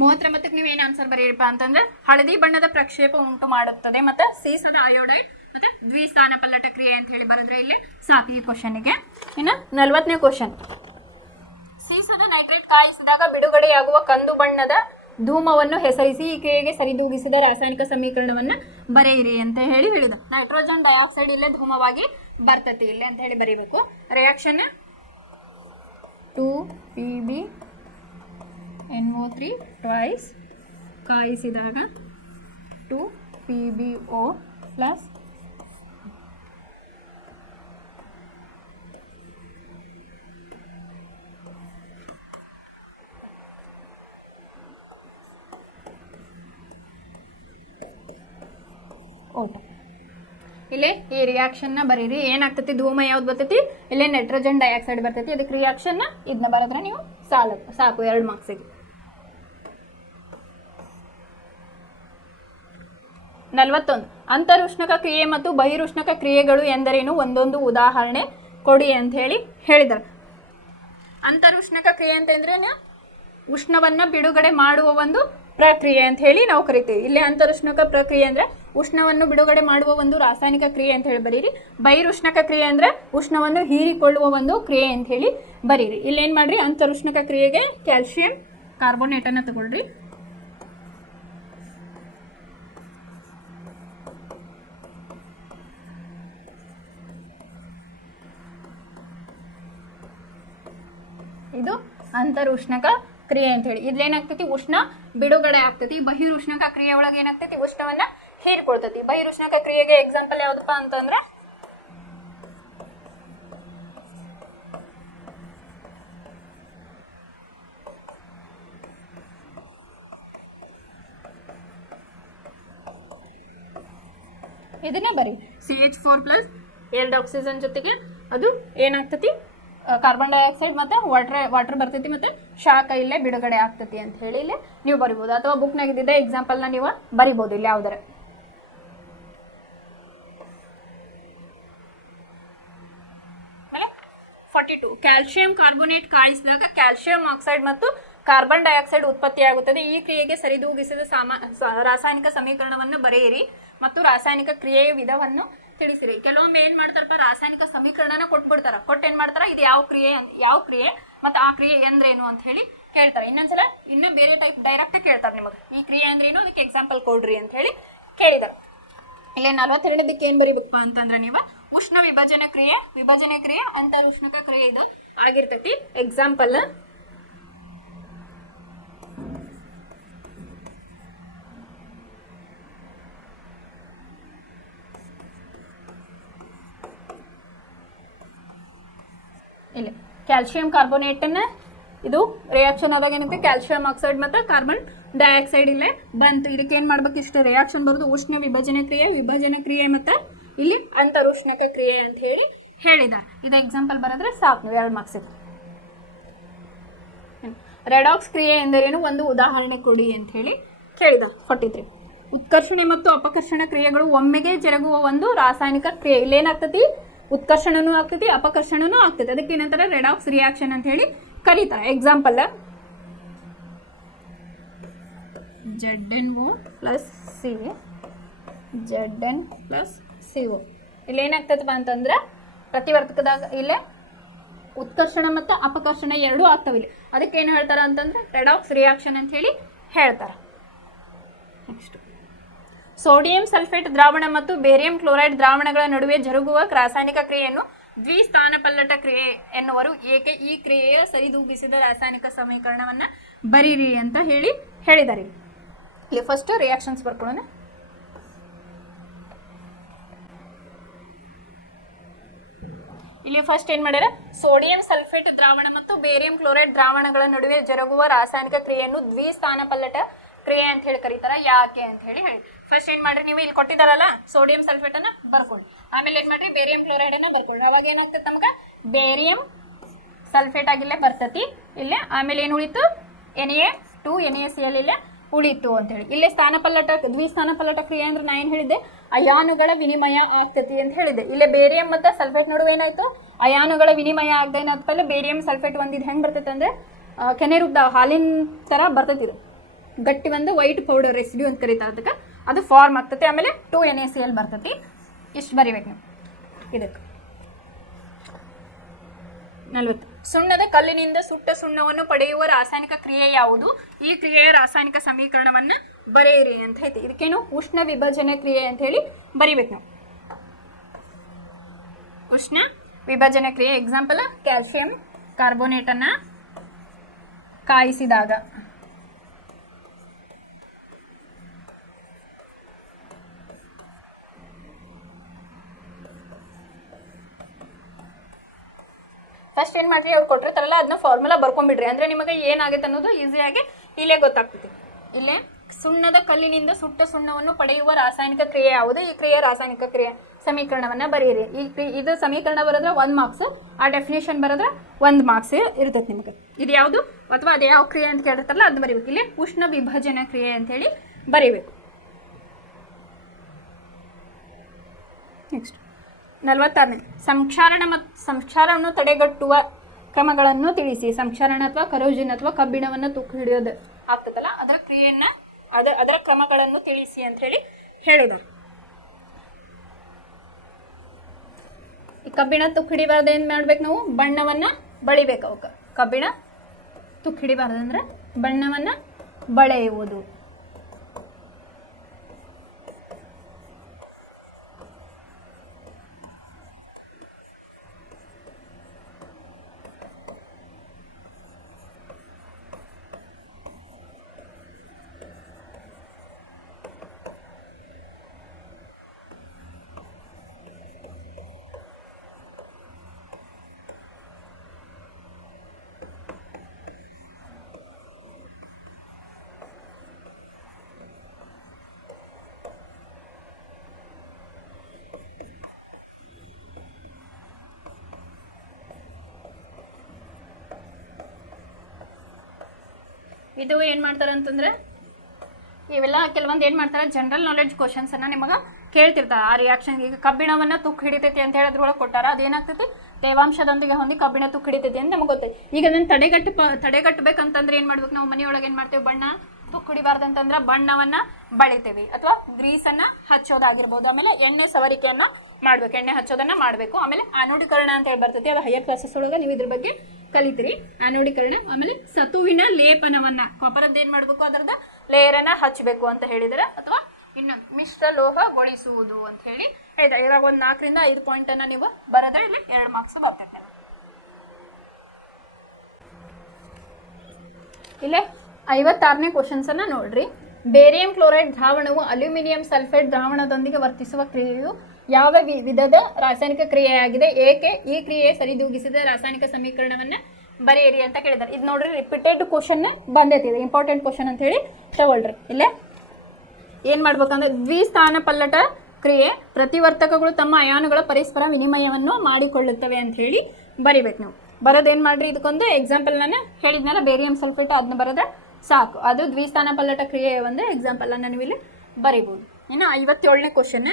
39ಕ್ಕೆ ನೀವೇನು ಆನ್ಸರ್ ಬರೀರಪ್ಪ ಅಂತಂದ್ರೆ ಹಳದಿ ಬಣ್ಣದ ಪ್ರಕ್ಷೇಪ ಉಂಟು ಮಾಡುತ್ತದೆ ಮತ್ತು ಸೀಸದ ಅಯೋಡೈಡ್ ಮತ್ತು ದ್ವಿಸ್ಥಾನ ಪಲ್ಲಟ ಕ್ರಿಯೆ ಅಂತ ಹೇಳಿ ಬರೆದ್ರೆ ಇಲ್ಲಿ ಸಾಕು ಈ ಕ್ವಶನಿಗೆ. ಇನ್ನು 40ನೇ ಕ್ವಶನ್, ಸೀಸದ ನೈಟ್ರೇಟ್ ಕಾಯಿಸಿದಾಗ ಬಿಡುಗಡೆಯಾಗುವ ಕಂದು ಬಣ್ಣದ ಧೂಮವನ್ನು ಹೆಸರಿಸಿ. ಈ ಕ್ರಿಯೆಗೆ ಸರಿದೂಗಿಸಿದ ರಾಸಾಯನಿಕ ಸಮೀಕರಣವನ್ನು ಬರೆಯಿರಿ ಅಂತ ಹೇಳಿ ಹೇಳಿದ. ನೈಟ್ರೋಜನ್ ಡೈಆಕ್ಸೈಡ್ ಇಲ್ಲೇ ಧೂಮವಾಗಿ ಬರ್ತತಿ ಇಲ್ಲೇ ಅಂತ ಹೇಳಿ ಬರೀಬೇಕು. Reaction 2PbNO3 twice ಕಾಯಿಸಿದಾಗ 2PbO plus ಓಟ. ಇಲ್ಲಿ ಈ ರಿಯಾಕ್ಷನ್ನ ಬರೀರಿ. ಏನಾಗ್ತೈತಿ, ಧೂಮ ಯಾವ್ದು ಬರ್ತೈತಿ, ಇಲ್ಲೇ ನೈಟ್ರೋಜನ್ ಡೈಆಕ್ಸೈಡ್ ಬರ್ತೈತಿ. ಅದಕ್ಕೆ ರಿಯಾಕ್ಷನ್ನ ಇದನ್ನ ಬರೆದ್ರೆ ನೀವು ಸಾಕು 2 ಮಾರ್ಕ್ಸಿಗೆ. 41, ಅಂತರುಷ್ಣಕ ಕ್ರಿಯೆ ಮತ್ತು ಬಹಿರುಷ್ಣಕ ಕ್ರಿಯೆಗಳು ಎಂದರೇನು, ಒಂದೊಂದು ಉದಾಹರಣೆ ಕೊಡಿ ಅಂತ ಹೇಳಿ ಹೇಳಿದ್ದಾರೆ. ಅಂತರುಷ್ಣಕ ಕ್ರಿಯೆ ಅಂತಂದ್ರೆ ಉಷ್ಣವನ್ನು ಬಿಡುಗಡೆ ಮಾಡುವ ಒಂದು ಪ್ರಕ್ರಿಯೆ ಅಂತ ಹೇಳಿ ನಾವು ಕರಿತೀವಿ. ಇಲ್ಲಿ ಅಂತರುಷ್ಣಕ ಪ್ರಕ್ರಿಯೆ ಅಂದರೆ ಉಷ್ಣವನ್ನು ಬಿಡುಗಡೆ ಮಾಡುವ ಒಂದು ರಾಸಾಯನಿಕ ಕ್ರಿಯೆ ಅಂತ ಹೇಳಿ ಬರೀರಿ. ಬಹಿರುಷ್ಣಕ ಕ್ರಿಯೆ ಅಂದರೆ ಉಷ್ಣವನ್ನು ಹೀರಿಕೊಳ್ಳುವ ಒಂದು ಕ್ರಿಯೆ ಅಂತ ಹೇಳಿ ಬರೀರಿ. ಇಲ್ಲೇನು ಮಾಡ್ರಿ, ಅಂತರುಷ್ಣಕ ಕ್ರಿಯೆಗೆ ಕ್ಯಾಲ್ಸಿಯಂ ಕಾರ್ಬೋನೇಟನ್ನು ತಗೊಳ್ರಿ. ಇದು ಅಂತರುಷ್ಣಕ ಕ್ರಿಯೆ ಅಂತ ಹೇಳಿ. ಇದ್ಲೇನಾಗ್ತೈತಿ, ಉಷ್ಣ ಬಿಡುಗಡೆ ಆಗ್ತೈತಿ. ಬಹಿರುಷ್ಣಕ ಕ್ರಿಯೆ ಒಳಗೆ ಏನಾಗ್ತೈತಿ, ಉಷ್ಣವನ್ನ ಹೀರ್ಕೊಳ್ತೈತಿ. ಬಹಿರುಷ್ಣಕ ಕ್ರಿಯೆಗೆ ಎಕ್ಸಾಂಪಲ್ ಯಾವ್ದಪ್ಪ ಅಂತಂದ್ರೆ ಇದನ್ನೇ ಬರೀ. CH4 ಪ್ಲಸ್ 2 ಆಕ್ಸಿಜನ್ ಜೊತೆಗೆ ಅದು ಏನಾಗ್ತೈತಿ, ಕಾರ್ಬನ್ ಡೈಆಕ್ಸೈಡ್ ಮತ್ತು ವಾಟರ್ ಬರ್ತೈತಿ ಮತ್ತು ಶಾಖ ಇಲ್ಲೇ ಬಿಡುಗಡೆ ಆಗ್ತೈತಿ ಅಂತ ಹೇಳಿ ಇಲ್ಲೇ ನೀವು ಬರಿಬೋದು. ಅಥವಾ ಬುಕ್ನಾಗ ಇದ್ದಿದ್ದೆ ಎಕ್ಸಾಂಪಲ್ನ ನೀವು ಬರಿಬೋದು ಇಲ್ಲಿ ಯಾವುದರ. ಆಮೇಲೆ 42, ಕ್ಯಾಲ್ಸಿಯಂ ಕಾರ್ಬೋನೇಟ್ ಕಾಯಿಸಿದಾಗ ಕ್ಯಾಲ್ಸಿಯಂ ಆಕ್ಸೈಡ್ ಮತ್ತು ಕಾರ್ಬನ್ ಡೈಆಕ್ಸೈಡ್ ಉತ್ಪತ್ತಿಯಾಗುತ್ತದೆ. ಈ ಕ್ರಿಯೆಗೆ ಸರಿದೂಗಿಸಿದ ರಾಸಾಯನಿಕ ಸಮೀಕರಣವನ್ನು ಬರೆಯಿರಿ ಮತ್ತು ರಾಸಾಯನಿಕ ಕ್ರಿಯೆಯ ವಿಧವನ್ನು ತಿಳಿಸಿರಿ. ಕೆಲವೊಮ್ಮೆ ಏನ್ ಮಾಡ್ತಾರಪ್ಪ, ರಾಸಾಯನಿಕ ಸಮೀಕರಣನ ಕೊಟ್ಬಿಡ್ತಾರ. ಕೊಟ್ಟು ಏನ್ ಮಾಡ್ತಾರ, ಇದು ಯಾವ ಕ್ರಿಯೆ ಮತ್ತೆ ಆ ಕ್ರಿಯೆ ಎಂದ್ರೇನು ಅಂತ ಹೇಳಿ ಕೇಳ್ತಾರೆ. ಇನ್ನೊಂದ್ಸಲ ಇನ್ನೂ ಬೇರೆ ಟೈಪ್ ಡೈರೆಕ್ಟ್ ಕೇಳ್ತಾರೆ ನಿಮಗೆ, ಈ ಕ್ರಿಯೆ ಅಂದ್ರೇನು, ಅದಕ್ಕೆ ಎಕ್ಸಾಂಪಲ್ ಕೊಡ್ರಿ ಅಂತ ಹೇಳಿ ಕೇಳಿದಾರೆ. ಇಲ್ಲೇ 42ಕ್ಕೆ ಏನ್ ಬರೀಬೇಕಪ್ಪ ಅಂತಂದ್ರೆ ನೀವು ಉಷ್ಣ ವಿಭಜನೆ ಕ್ರಿಯೆ ಅಂತರುಷ್ಣಕ ಕ್ರಿಯೆ ಇದು ಆಗಿರ್ತೈತಿ. ಎಕ್ಸಾಂಪಲ್ ಇಲ್ಲಿ ಕ್ಯಾಲ್ಸಿಯಂ ಕಾರ್ಬೋನೇಟನ್ನ ಇದು ರಿಯಾಕ್ಷನ್ ಆದಾಗ ಏನಂತೆ ಕ್ಯಾಲ್ಸಿಯಂ ಆಕ್ಸೈಡ್ ಮತ್ತು ಕಾರ್ಬನ್ ಡೈಆಕ್ಸೈಡ್ ಇಲ್ಲೇ ಬಂತು. ಇದಕ್ಕೆ ಏನು ಮಾಡ್ಬೇಕು, ಇಷ್ಟು ರಿಯಾಕ್ಷನ್ ಬರೋದು ಉಷ್ಣ ವಿಭಜನೆ ಕ್ರಿಯೆ ಮತ್ತು ಇಲ್ಲಿ ಅಂತರುಷ್ಣಕ ಕ್ರಿಯೆ ಅಂತ ಹೇಳಿ ಹೇಳಿದ್ದಾರೆ. ಇದು ಎಕ್ಸಾಂಪಲ್ ಬರೋದ್ರೆ ಸಾಕು, ನೀವು 2 ಮಾರ್ಕ್ಸ್ ಇದೆ. ರೆಡಾಕ್ಸ್ ಕ್ರಿಯೆ ಎಂದರೇನು, ಒಂದು ಉದಾಹರಣೆ ಕೊಡಿ ಅಂತ ಹೇಳಿ ಕೇಳಿದ. 43 ಉತ್ಕರ್ಷಣೆ ಮತ್ತು ಅಪಕರ್ಷಣ ಕ್ರಿಯೆಗಳು ಒಮ್ಮೆಗೆ ಜರುಗುವ ಒಂದು ರಾಸಾಯನಿಕ ಕ್ರಿಯೆ. ಇಲ್ಲೇನಾಗ್ತತಿ, ಉತ್ಕರ್ಷಣನೂ ಆಗ್ತೈತಿ ಅಪಕರ್ಷಣನೂ ಆಗ್ತೈತಿ. ಅದಕ್ಕೆ ಏನಂತಾರೆ ರೆಡಾಕ್ಸ್ ರಿಯಾಕ್ಷನ್ ಅಂತ ಹೇಳಿ ಕರೀತಾರೆ. ಎಕ್ಸಾಂಪಲ್ ZnO ಪ್ಲಸ್ CO ಇಲ್ಲಿ ಏನಾಗ್ತದಪ್ಪ ಅಂತಂದ್ರೆ ಪ್ರತಿವರ್ತಕದಾಗ ಇಲ್ಲೇ ಉತ್ಕರ್ಷಣ ಮತ್ತು ಅಪಕರ್ಷಣ ಎರಡೂ ಆಗ್ತವೆ ಇಲ್ಲಿ. ಅದಕ್ಕೆ ಏನು ಹೇಳ್ತಾರೆ ಅಂತಂದ್ರೆ ರೆಡಾಕ್ಸ್ ರಿಯಾಕ್ಷನ್ ಅಂತ ಹೇಳಿ ಹೇಳ್ತಾರೆ. ನೆಕ್ಸ್ಟ್ ಸೋಡಿಯಂ ಸಲ್ಫೇಟ್ ದ್ರಾವಣ ಮತ್ತು ಬೇರಿಯಂ ಕ್ಲೋರೈಡ್ ದ್ರಾವಣಗಳ ನಡುವೆ ಜರುಗುವ ರಾಸಾಯನಿಕ ಕ್ರಿಯೆಯನ್ನು ದ್ವಿಸ್ಥಾನಪಲ್ಲಟ ಕ್ರಿಯೆ ಎನ್ನುವರು. ಏಕೆ ಈ ಕ್ರಿಯೆಯ ಸರಿದೂಗಿಸಿದ ರಾಸಾಯನಿಕ ಸಮೀಕರಣವನ್ನ ಬರೀರಿ ಅಂತ ಹೇಳಿದ್ದಾರೆ. ಇಲ್ಲಿ ಫಸ್ಟ್ ರಿಯಾಕ್ಷನ್ಸ್ ಬರ್ಕೊಳ್ಳೋಣ. ಇಲ್ಲಿ ಫಸ್ಟ್ ಏನು ಮಾಡ್ಯಾರ, ಸೋಡಿಯಂ ಸಲ್ಫೇಟ್ ದ್ರಾವಣ ಮತ್ತು ಬೇರಿಯಂ ಕ್ಲೋರೈಡ್ ದ್ರಾವಣಗಳ ನಡುವೆ ಜರುಗುವ ರಾಸಾಯನಿಕ ಕ್ರಿಯೆಯನ್ನು ದ್ವಿಸ್ಥಾನಪಲ್ಲಟ ಕ್ರಿಯೆ ಅಂತ ಹೇಳಿ ಕರೀತಾರ. ಯಾಕೆ ಅಂತ ಹೇಳಿ ಫಸ್ಟ್ ಏನ್ ಮಾಡ್ರಿ, ನೀವು ಇಲ್ಲಿ ಕೊಟ್ಟಿದಾರಲ್ಲ ಸೋಡಿಯಂ ಸಲ್ಫೇಟ್ ಅನ್ನ ಬರ್ಕೊಳ್ಳಿ, ಆಮೇಲೆ ಏನ್ ಮಾಡ್ರಿ ಬೇರಿಯಂ ಕ್ಲೋರೈಡ್ ಅನ್ನ ಬರ್ಕೊಳ್ಳಿ. ಅವಾಗ ಏನಾಗ್ತದೆ ನಮಗ ಬೇರಿಯಂ ಸಲ್ಫೇಟ್ ಆಗಿಲ್ಲೇ ಬರ್ತತಿ ಇಲ್ಲೇ. ಆಮೇಲೆ ಏನು ಉಳಿತು, Na2 NaCl ಇಲ್ಲೇ ಉಳಿತು ಅಂತ ಹೇಳಿ. ಇಲ್ಲೇ ದ್ವಿಸ್ಥಾನಪಲ್ಲಟ ಕ್ರಿಯೆ ಅಂದ್ರೆ ನಾ ಏನು ಹೇಳಿದ್ದೆ, ಅಯಾನುಗಳ ವಿನಿಮಯ ಆಗ್ತತಿ ಅಂತ ಹೇಳಿದೆ. ಇಲ್ಲೇ ಬೇರಿಯಂ ಮತ್ತು ಸಲ್ಫೇಟ್ ನಡುವೆ ಏನಾಯ್ತು, ಅಯಾನುಗಳ ವಿನಿಮಯ ಆಗದೆ ಏನಾಗ್ತಲ್ಲ, ಬೇರಿಯಂ ಸಲ್ಫೇಟ್ ಒಂದಿದ್ದು ಹೆಂಗೆ ಬರ್ತೈತೆ ಅಂದ್ರೆ ಕೆನೆ ರೂಪದ ಹಾಲಿನ ಥರ ಬರ್ತೈತಿ. ಇದು ಗಟ್ಟಿ ಒಂದು ವೈಟ್ ಪೌಡರ್ ರೆಸಿಡ್ಯೂ ಅಂತ ಕರೀತಾರೆ, ಅದಕ್ಕೆ ಅದು ಫಾರ್ಮ್ ಆಗ್ತತಿ. ಆಮೇಲೆ 2 NaCl ಬರ್ತತಿ. ಇಷ್ಟು ಬರಿಬೇಕು ನೀವು. ಇದಕ್ಕೆ 40 ಸುಣ್ಣದ ಕಲ್ಲಿನಿಂದ ಸುಟ್ಟ ಸುಣ್ಣವನ್ನು ಪಡೆಯುವ ರಾಸಾಯನಿಕ ಕ್ರಿಯೆ ಯಾವುದು, ಈ ಕ್ರಿಯೆಯ ರಾಸಾಯನಿಕ ಸಮೀಕರಣವನ್ನು ಬರೆಯಿರಿ ಅಂತ ಐತಿ. ಇದಕ್ಕೇನು ಉಷ್ಣ ವಿಭಜನೆ ಕ್ರಿಯೆ ಅಂತ ಹೇಳಿ ಬರಿಬೇಕು ನಾವು. ಉಷ್ಣ ವಿಭಜನೆ ಕ್ರಿಯೆ ಎಕ್ಸಾಂಪಲ್ ಕ್ಯಾಲ್ಸಿಯಂ ಕಾರ್ಬೋನೇಟನ್ನು ಕಾಯಿಸಿದಾಗ ಫಸ್ಟ್ ಏನು ಮಾಡ್ರಿ, ಅವ್ರು ಕೊಟ್ಟಿರ್ತಾರಲ್ಲ ಅದನ್ನ ಫಾರ್ಮುಲಾ ಬರ್ಕೊಂಡ್ಬಿಡ್ರಿ. ಅಂದರೆ ನಿಮಗೆ ಏನಾಗುತ್ತೆ ಅನ್ನೋದು ಈಸಿಯಾಗಿ ಇಲ್ಲೇ ಗೊತ್ತಾಗ್ತೈತಿ. ಇಲ್ಲೇ ಸುಣ್ಣದ ಕಲ್ಲಿನಿಂದ ಸುಟ್ಟ ಸುಣ್ಣವನ್ನು ಪಡೆಯುವ ರಾಸಾಯನಿಕ ಕ್ರಿಯೆ ಯಾವುದು, ಈ ಕ್ರಿಯೆ ರಾಸಾಯನಿಕ ಕ್ರಿಯೆ ಸಮೀಕರಣವನ್ನು ಬರೆಯಿರಿ. ಇದು ಸಮೀಕರಣ ಬರೋದ್ರೆ 1 ಮಾರ್ಕ್ಸ್, ಆ ಡೆಫಿನೇಷನ್ ಬರೋದ್ರೆ 1 ಮಾರ್ಕ್ಸ್ ಇರ್ತೈತೆ ನಿಮಗೆ. ಇದು ಯಾವುದು ಅಥವಾ ಅದು ಯಾವ ಕ್ರಿಯೆ ಅಂತ ಕೇಳಿರ್ತಾರಲ್ಲ ಅದು ಬರೀಬೇಕು. ಇಲ್ಲಿ ಉಷ್ಣ ವಿಭಜನೆ ಕ್ರಿಯೆ ಅಂತ ಹೇಳಿ ಬರೀಬೇಕು. ನೆಕ್ಸ್ಟ್ 46ನೇ ಸಂಕ್ಷಾರವನ್ನು ತಡೆಗಟ್ಟುವ ಕ್ರಮಗಳನ್ನು ತಿಳಿಸಿ. ಸಂಕ್ಷಾರಣ ಅಥವಾ ಕರೋಜಿನ್ ಅಥವಾ ಕಬ್ಬಿಣವನ್ನು ತುಕ್ಕು ಹಿಡಿಯೋದು ಆಗ್ತದಲ್ಲ, ಅದರ ಕ್ರಿಯೆಯನ್ನ ಅದರ ಕ್ರಮಗಳನ್ನು ತಿಳಿಸಿ ಅಂತ ಹೇಳಿ ಹೇಳೋದು. ಈ ಕಬ್ಬಿಣ ತುಕ್ಕು ಹಿಡಿಬಾರ್ದು ಏನು ಮಾಡ್ಬೇಕು, ನಾವು ಬಣ್ಣವನ್ನ ಬಳಿಬೇಕು. ಅವಕ್ಕೆ ಕಬ್ಬಿಣ ತುಕ್ಕು ಹಿಡಿಬಾರ್ದು ಅಂದ್ರೆ ಬಣ್ಣವನ್ನ ಬಳೆಯುವುದು. ಇದು ಏನು ಮಾಡ್ತಾರೆ ಅಂತಂದ್ರೆ ಇವೆಲ್ಲ ಕೆಲವೊಂದು ಏನು ಮಾಡ್ತಾರೆ, ಜನರಲ್ ನಾಲೆಡ್ಜ್ ಕ್ವಶನ್ಸನ್ನು ನಿಮಗೆ ಕೇಳ್ತಿರ್ತಾರೆ. ಆ ರಿಯಾಕ್ಷನ್ ಈಗ ಕಬ್ಬಿಣವನ್ನು ತುಕ್ಕು ಹಿಡಿತೈತಿ ಅಂತ ಹೇಳೋದ್ರೊಳಗೆ ಕೊಟ್ಟಾರ, ಅದೇನಾಗ್ತೈತಿ ತೇವಾಂಶದೊಂದಿಗೆ ಹೊಂದಿ ಕಬ್ಬಿಣ ತುಕ್ಕು ಹಿಡಿತೈತಿ ಅಂತ ನಮಗೆ ಗೊತ್ತೈತಿ. ಈಗ ಅದನ್ನು ತಡೆಗಟ್ಟಬೇಕಂತಂದ್ರೆ ಏನು ಮಾಡ್ಬೇಕು, ನಾವು ಮನೆಯೊಳಗೆ ಏನು ಮಾಡ್ತೇವೆ, ಬಣ್ಣ ತುಕ್ಕು ಹಿಡಿಬಾರ್ದಂತಂದ್ರೆ ಬಣ್ಣವನ್ನು ಬಳಿತೇವೆ ಅಥವಾ ಗ್ರೀಸನ್ನು ಹಚ್ಚೋದಾಗಿರ್ಬೋದು. ಆಮೇಲೆ ಎಣ್ಣೆ ಸವರಿಕೆಯನ್ನು ಮಾಡಬೇಕು, ಎಣ್ಣೆ ಹಚ್ಚೋದನ್ನು ಮಾಡಬೇಕು. ಆಮೇಲೆ ಆನೋಡೀಕರಣ ಅಂತ ಹೇಳಿ ಬರ್ತೈತಿ, ಅದು ಹೈಯರ್ ಕ್ಲಾಸಸ್ ಒಳಗೆ ನೀವು ಇದ್ರ ಬಗ್ಗೆ ಕಲಿತೀರಿ. ಆನೋಡೀಕರಣ. ಆಮೇಲೆ ಸತುವಿನ ಲೇಪನವನ್ನು, ಕಾಪರದ್ದು ಏನು ಮಾಡಬೇಕು, ಅದರದ ಲೇಯರನ್ನು ಹಚ್ಚಬೇಕು ಅಂತ ಹೇಳಿದರೆ, ಅಥವಾ ಇನ್ನೊಂದು ಮಿಶ್ರಲೋಹಗೊಳಿಸುವುದು ಅಂತ ಹೇಳಿ ಹೇಳಿದೆ. ಇವಾಗ ಒಂದು 4 ರಿಂದ 5 ಪಾಯಿಂಟ್ ಅನ್ನ ನೀವು ಬರೆದ್ರೆ ಇಲ್ಲಿ 2 ಮಾರ್ಕ್ಸ್ ಬರ್ತದೆ. ಇಲ್ಲೇ 56ನೇ ಕ್ವಶನ್ಸ್ ಅನ್ನ ನೋಡ್ರಿ. ಬೇರಿಯಂ ಕ್ಲೋರೈಡ್ ದ್ರಾವಣವು ಅಲ್ಯೂಮಿನಿಯಂ ಸಲ್ಫೇಟ್ ದ್ರಾವಣದೊಂದಿಗೆ ವರ್ತಿಸುವ ಕ್ರಿಯೆಯು ಯಾವ ವಿಧದ ರಾಸಾಯನಿಕ ಕ್ರಿಯೆಯಾಗಿದೆ, ಏಕೆ ಈ ಕ್ರಿಯೆ ಸರಿದೂಗಿಸಿದ ರಾಸಾಯನಿಕ ಸಮೀಕರಣವನ್ನ ಬರೆಯಿರಿ ಅಂತ ಕೇಳಿದ್ದಾರೆ. ಇದು ನೋಡ್ರಿ ರಿಪೀಟೆಡ್ ಕ್ವಶನ್ ಬಂದೈತಿ, ಇಂಪಾರ್ಟೆಂಟ್ ಕ್ವಶನ್ ಅಂತ ಹೇಳಿ ತಗೊಳ್ರಿ. ಇಲ್ಲೇ ಏನ್ ಮಾಡ್ಬೇಕಂದ್ರೆ ದ್ವಿಸ್ಥಾನ ಪಲ್ಲಟ ಕ್ರಿಯೆ ಪ್ರತಿವರ್ತಕಗಳು ತಮ್ಮ ಅಯಾನುಗಳ ಪರಸ್ಪರ ವಿನಿಮಯವನ್ನು ಮಾಡಿಕೊಳ್ಳುತ್ತವೆ ಅಂತ ಹೇಳಿ ಬರಿಬೇಕು. ನೀವು ಬರೋದೇನು ಮಾಡ್ರಿ, ಇದಕ್ಕೊಂದು ಎಕ್ಸಾಂಪಲ್ ನಾನು ಹೇಳಿದ್ನಲ್ಲ ಬೇರಿಯಂ ಸಲ್ಫೇಟ್, ಅದನ್ನ ಬರೋದ ಸಾಕು. ಅದು ದ್ವಿಸ್ಥಾನ ಪಲ್ಲಟ ಕ್ರಿಯೆ ಒಂದು ಎಕ್ಸಾಂಪಲ್ ಅನ್ನ ನೀವು ಇಲ್ಲಿ ಬರಿಬೋದು. ಇನ್ನು 57ನೇ ಕ್ವಶನ್,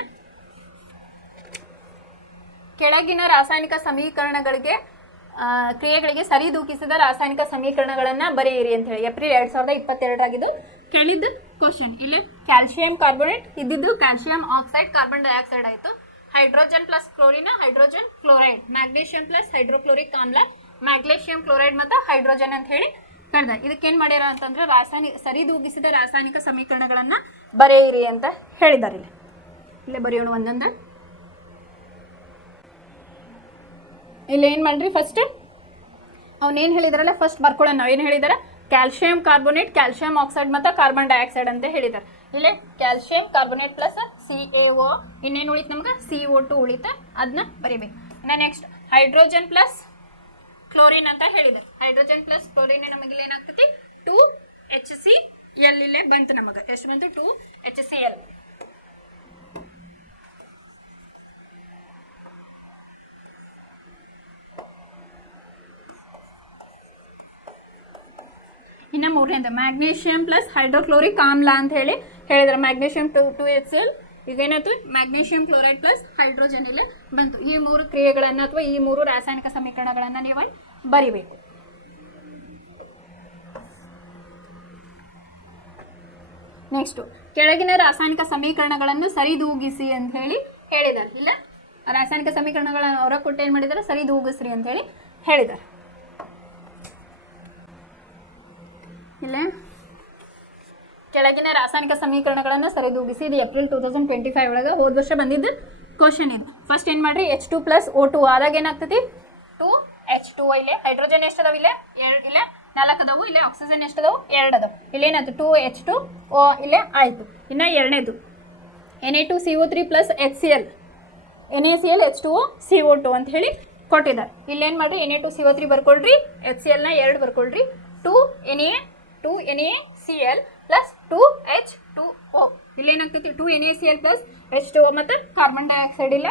ಕೆಳಗಿನ ರಾಸಾಯನಿಕ ಸಮೀಕರಣಗಳಿಗೆ ಕ್ರಿಯೆಗಳಿಗೆ ಸರಿದೂಗಿಸಿದ ರಾಸಾಯನಿಕ ಸಮೀಕರಣಗಳನ್ನ ಬರೆಯಿರಿ ಅಂತ ಹೇಳಿ ಏಪ್ರಿಲ್ 2022 ಕೇಳಿದ್ದು ಕ್ವಶನ್. ಇಲ್ಲಿ ಕ್ಯಾಲ್ಸಿಯಂ ಕಾರ್ಬೋನೇಟ್ ಇದ್ದಿದ್ದು ಕ್ಯಾಲ್ಸಿಯಂ ಆಕ್ಸೈಡ್ ಕಾರ್ಬನ್ ಡೈಆಕ್ಸೈಡ್ ಆಯಿತು. Hydrogen plus chlorine hydrogen chloride, magnesium plus hydrochloric ಆಮ್ಲ ಮ್ಯಾಗ್ನೀಷಿಯಂ ಕ್ಲೋರೈಡ್ ಮತ್ತು ಹೈಡ್ರೋಜನ್ ಅಂತ ಹೇಳಿ ಕರೆದ. ಇದಕ್ಕೇನು ಮಾಡ್ಯಾರ ಅಂತಂದ್ರೆ ಸರಿದೂಗಿಸಿದ ರಾಸಾಯನಿಕ ಸಮೀಕರಣಗಳನ್ನ ಬರೆಯಿರಿ ಅಂತ ಹೇಳಿದ್ದಾರೆ. ಇಲ್ಲೇ ಬರೆಯೋಣ ಒಂದೊಂದು. ಇಲ್ಲಿ ಏನು ಮಾಡ್ರಿ, ಫಸ್ಟ್ ಅವನೇನು ಹೇಳಿದಾರಲ್ಲ ಫಸ್ಟ್ ಬರ್ಕೊಳ್ಳೋಣ. ನಾವು ಏನು ಹೇಳಿದಾರೆ, ಕ್ಯಾಲ್ಸಿಯಂ ಕಾರ್ಬೋನೇಟ್, ಕ್ಯಾಲ್ಸಿಯಂ ಆಕ್ಸೈಡ್ ಮತ್ತು ಕಾರ್ಬನ್ ಡೈಆಕ್ಸೈಡ್ ಅಂತ ಹೇಳಿದ್ದಾರೆ. ಇಲ್ಲಿ ಕ್ಯಾಲ್ಸಿಯಂ ಕಾರ್ಬೋನೇಟ್ ಪ್ಲಸ್ CaO, ಇನ್ನೇನು ಉಳಿತು ನಮ್ಗೆ CO2 ಉಳಿತ, ಅದನ್ನ ಬರಿಬೇಕು. ಇನ್ನು ನೆಕ್ಸ್ಟ್ ಹೈಡ್ರೋಜನ್ ಪ್ಲಸ್ ಕ್ಲೋರಿನ್ ಅಂತ ಹೇಳಿದ್ದಾರೆ. ಹೈಡ್ರೋಜನ್ ಪ್ಲಸ್ ಕ್ಲೋರಿನ್ ನಮಗೆ ಏನಾಗ್ತತಿ 2HCl ಇಲ್ಲೇ ಬಂತು. ನಮಗೆ ಎಷ್ಟು ಬಂತು 2HCl. ಇನ್ನು ಮೂರನೇದು ಮ್ಯಾಗ್ನೀಷಿಯಂ ಪ್ಲಸ್ ಹೈಡ್ರೋಕ್ಲೋರಿಕ್ ಆಮ್ಲ ಅಂತ ಹೇಳಿ ಹೇಳಿದ್ರೆ ಮ್ಯಾಗ್ನೀಷಿಯಂ 2HCl. ಈಗ ಏನಾಯ್ತು, ಮ್ಯಾಗ್ನೀಷಿಯಂ ಕ್ಲೋರೈಡ್ ಪ್ಲಸ್ ಹೈಡ್ರೋಜನ್ ಇಲ್ಲ ಬಂತು. ಈ 3 ಕ್ರಿಯೆಗಳನ್ನು ಅಥವಾ ಈ 3 ರಾಸಾಯನಿಕ ಸಮೀಕರಣಗಳನ್ನು ನೀವು ಬರಿಬೇಕು. ನೆಕ್ಸ್ಟ್ ಕೆಳಗಿನ ರಾಸಾಯನಿಕ ಸಮೀಕರಣಗಳನ್ನು ಸರಿದೂಗಿಸಿ ಅಂತ ಹೇಳಿ ಹೇಳಿದ್ದಾರೆ. ಇಲ್ಲ ರಾಸಾಯನಿಕ ಸಮೀಕರಣಗಳನ್ನು ಅವರ ಕೊಟ್ಟು ಏನು ಮಾಡಿದ್ದಾರೆ, ಸರಿದೂಗಿಸ್ರಿ ಅಂತ ಹೇಳಿ ಹೇಳಿದ್ದಾರೆ. ಇಲ್ಲ ಕೆಳಗಿನ ರಾಸಾಯನಿಕ ಸಮೀಕರಣಗಳನ್ನು ಸರಿದೂಗಿಸಿ. ಇದು ಏಪ್ರಿಲ್ 2025 ಒಳಗೆ ಹೋದ ವರ್ಷ ಬಂದಿದ್ದು ಕ್ವಶನ್ ಇದು. ಫಸ್ಟ್ ಏನು ಮಾಡ್ರಿ, H2 ಪ್ಲಸ್ O2 ಆದಾಗ ಏನಾಗ್ತತಿ 2H2O. ಇಲ್ಲೇ ಹೈಡ್ರೋಜನ್ ಎಷ್ಟು ಅದಾವ, ಇಲ್ಲೇ 2, ಇಲ್ಲೇ 4 ಅದಾವು. ಇಲ್ಲೇ ಆಕ್ಸಿಜನ್ ಎಷ್ಟು ಅದಾವು, 2 ಅದಾವು. ಇಲ್ಲೇನಾಯ್ತು 2H2O ಇಲ್ಲೇ ಆಯಿತು. ಇನ್ನು ಎರಡನೇದು Na2CO3 plus HCl, NaCl H2O CO2 ಅಂತ ಹೇಳಿ ಕೊಟ್ಟಿದ್ದಾರೆ. ಇಲ್ಲೇನು ಮಾಡ್ರಿ, Na2CO3 ಬರ್ಕೊಳ್ರಿ, HClನ 2 ಬರ್ಕೊಳ್ರಿ, 2NaCl plus 2H2O. ಇಲ್ಲೇನಾಗ್ತೈತಿ 2NaCl plus H2O ಮತ್ತು ಕಾರ್ಬನ್ ಡೈಆಕ್ಸೈಡ್ ಇಲ್ಲ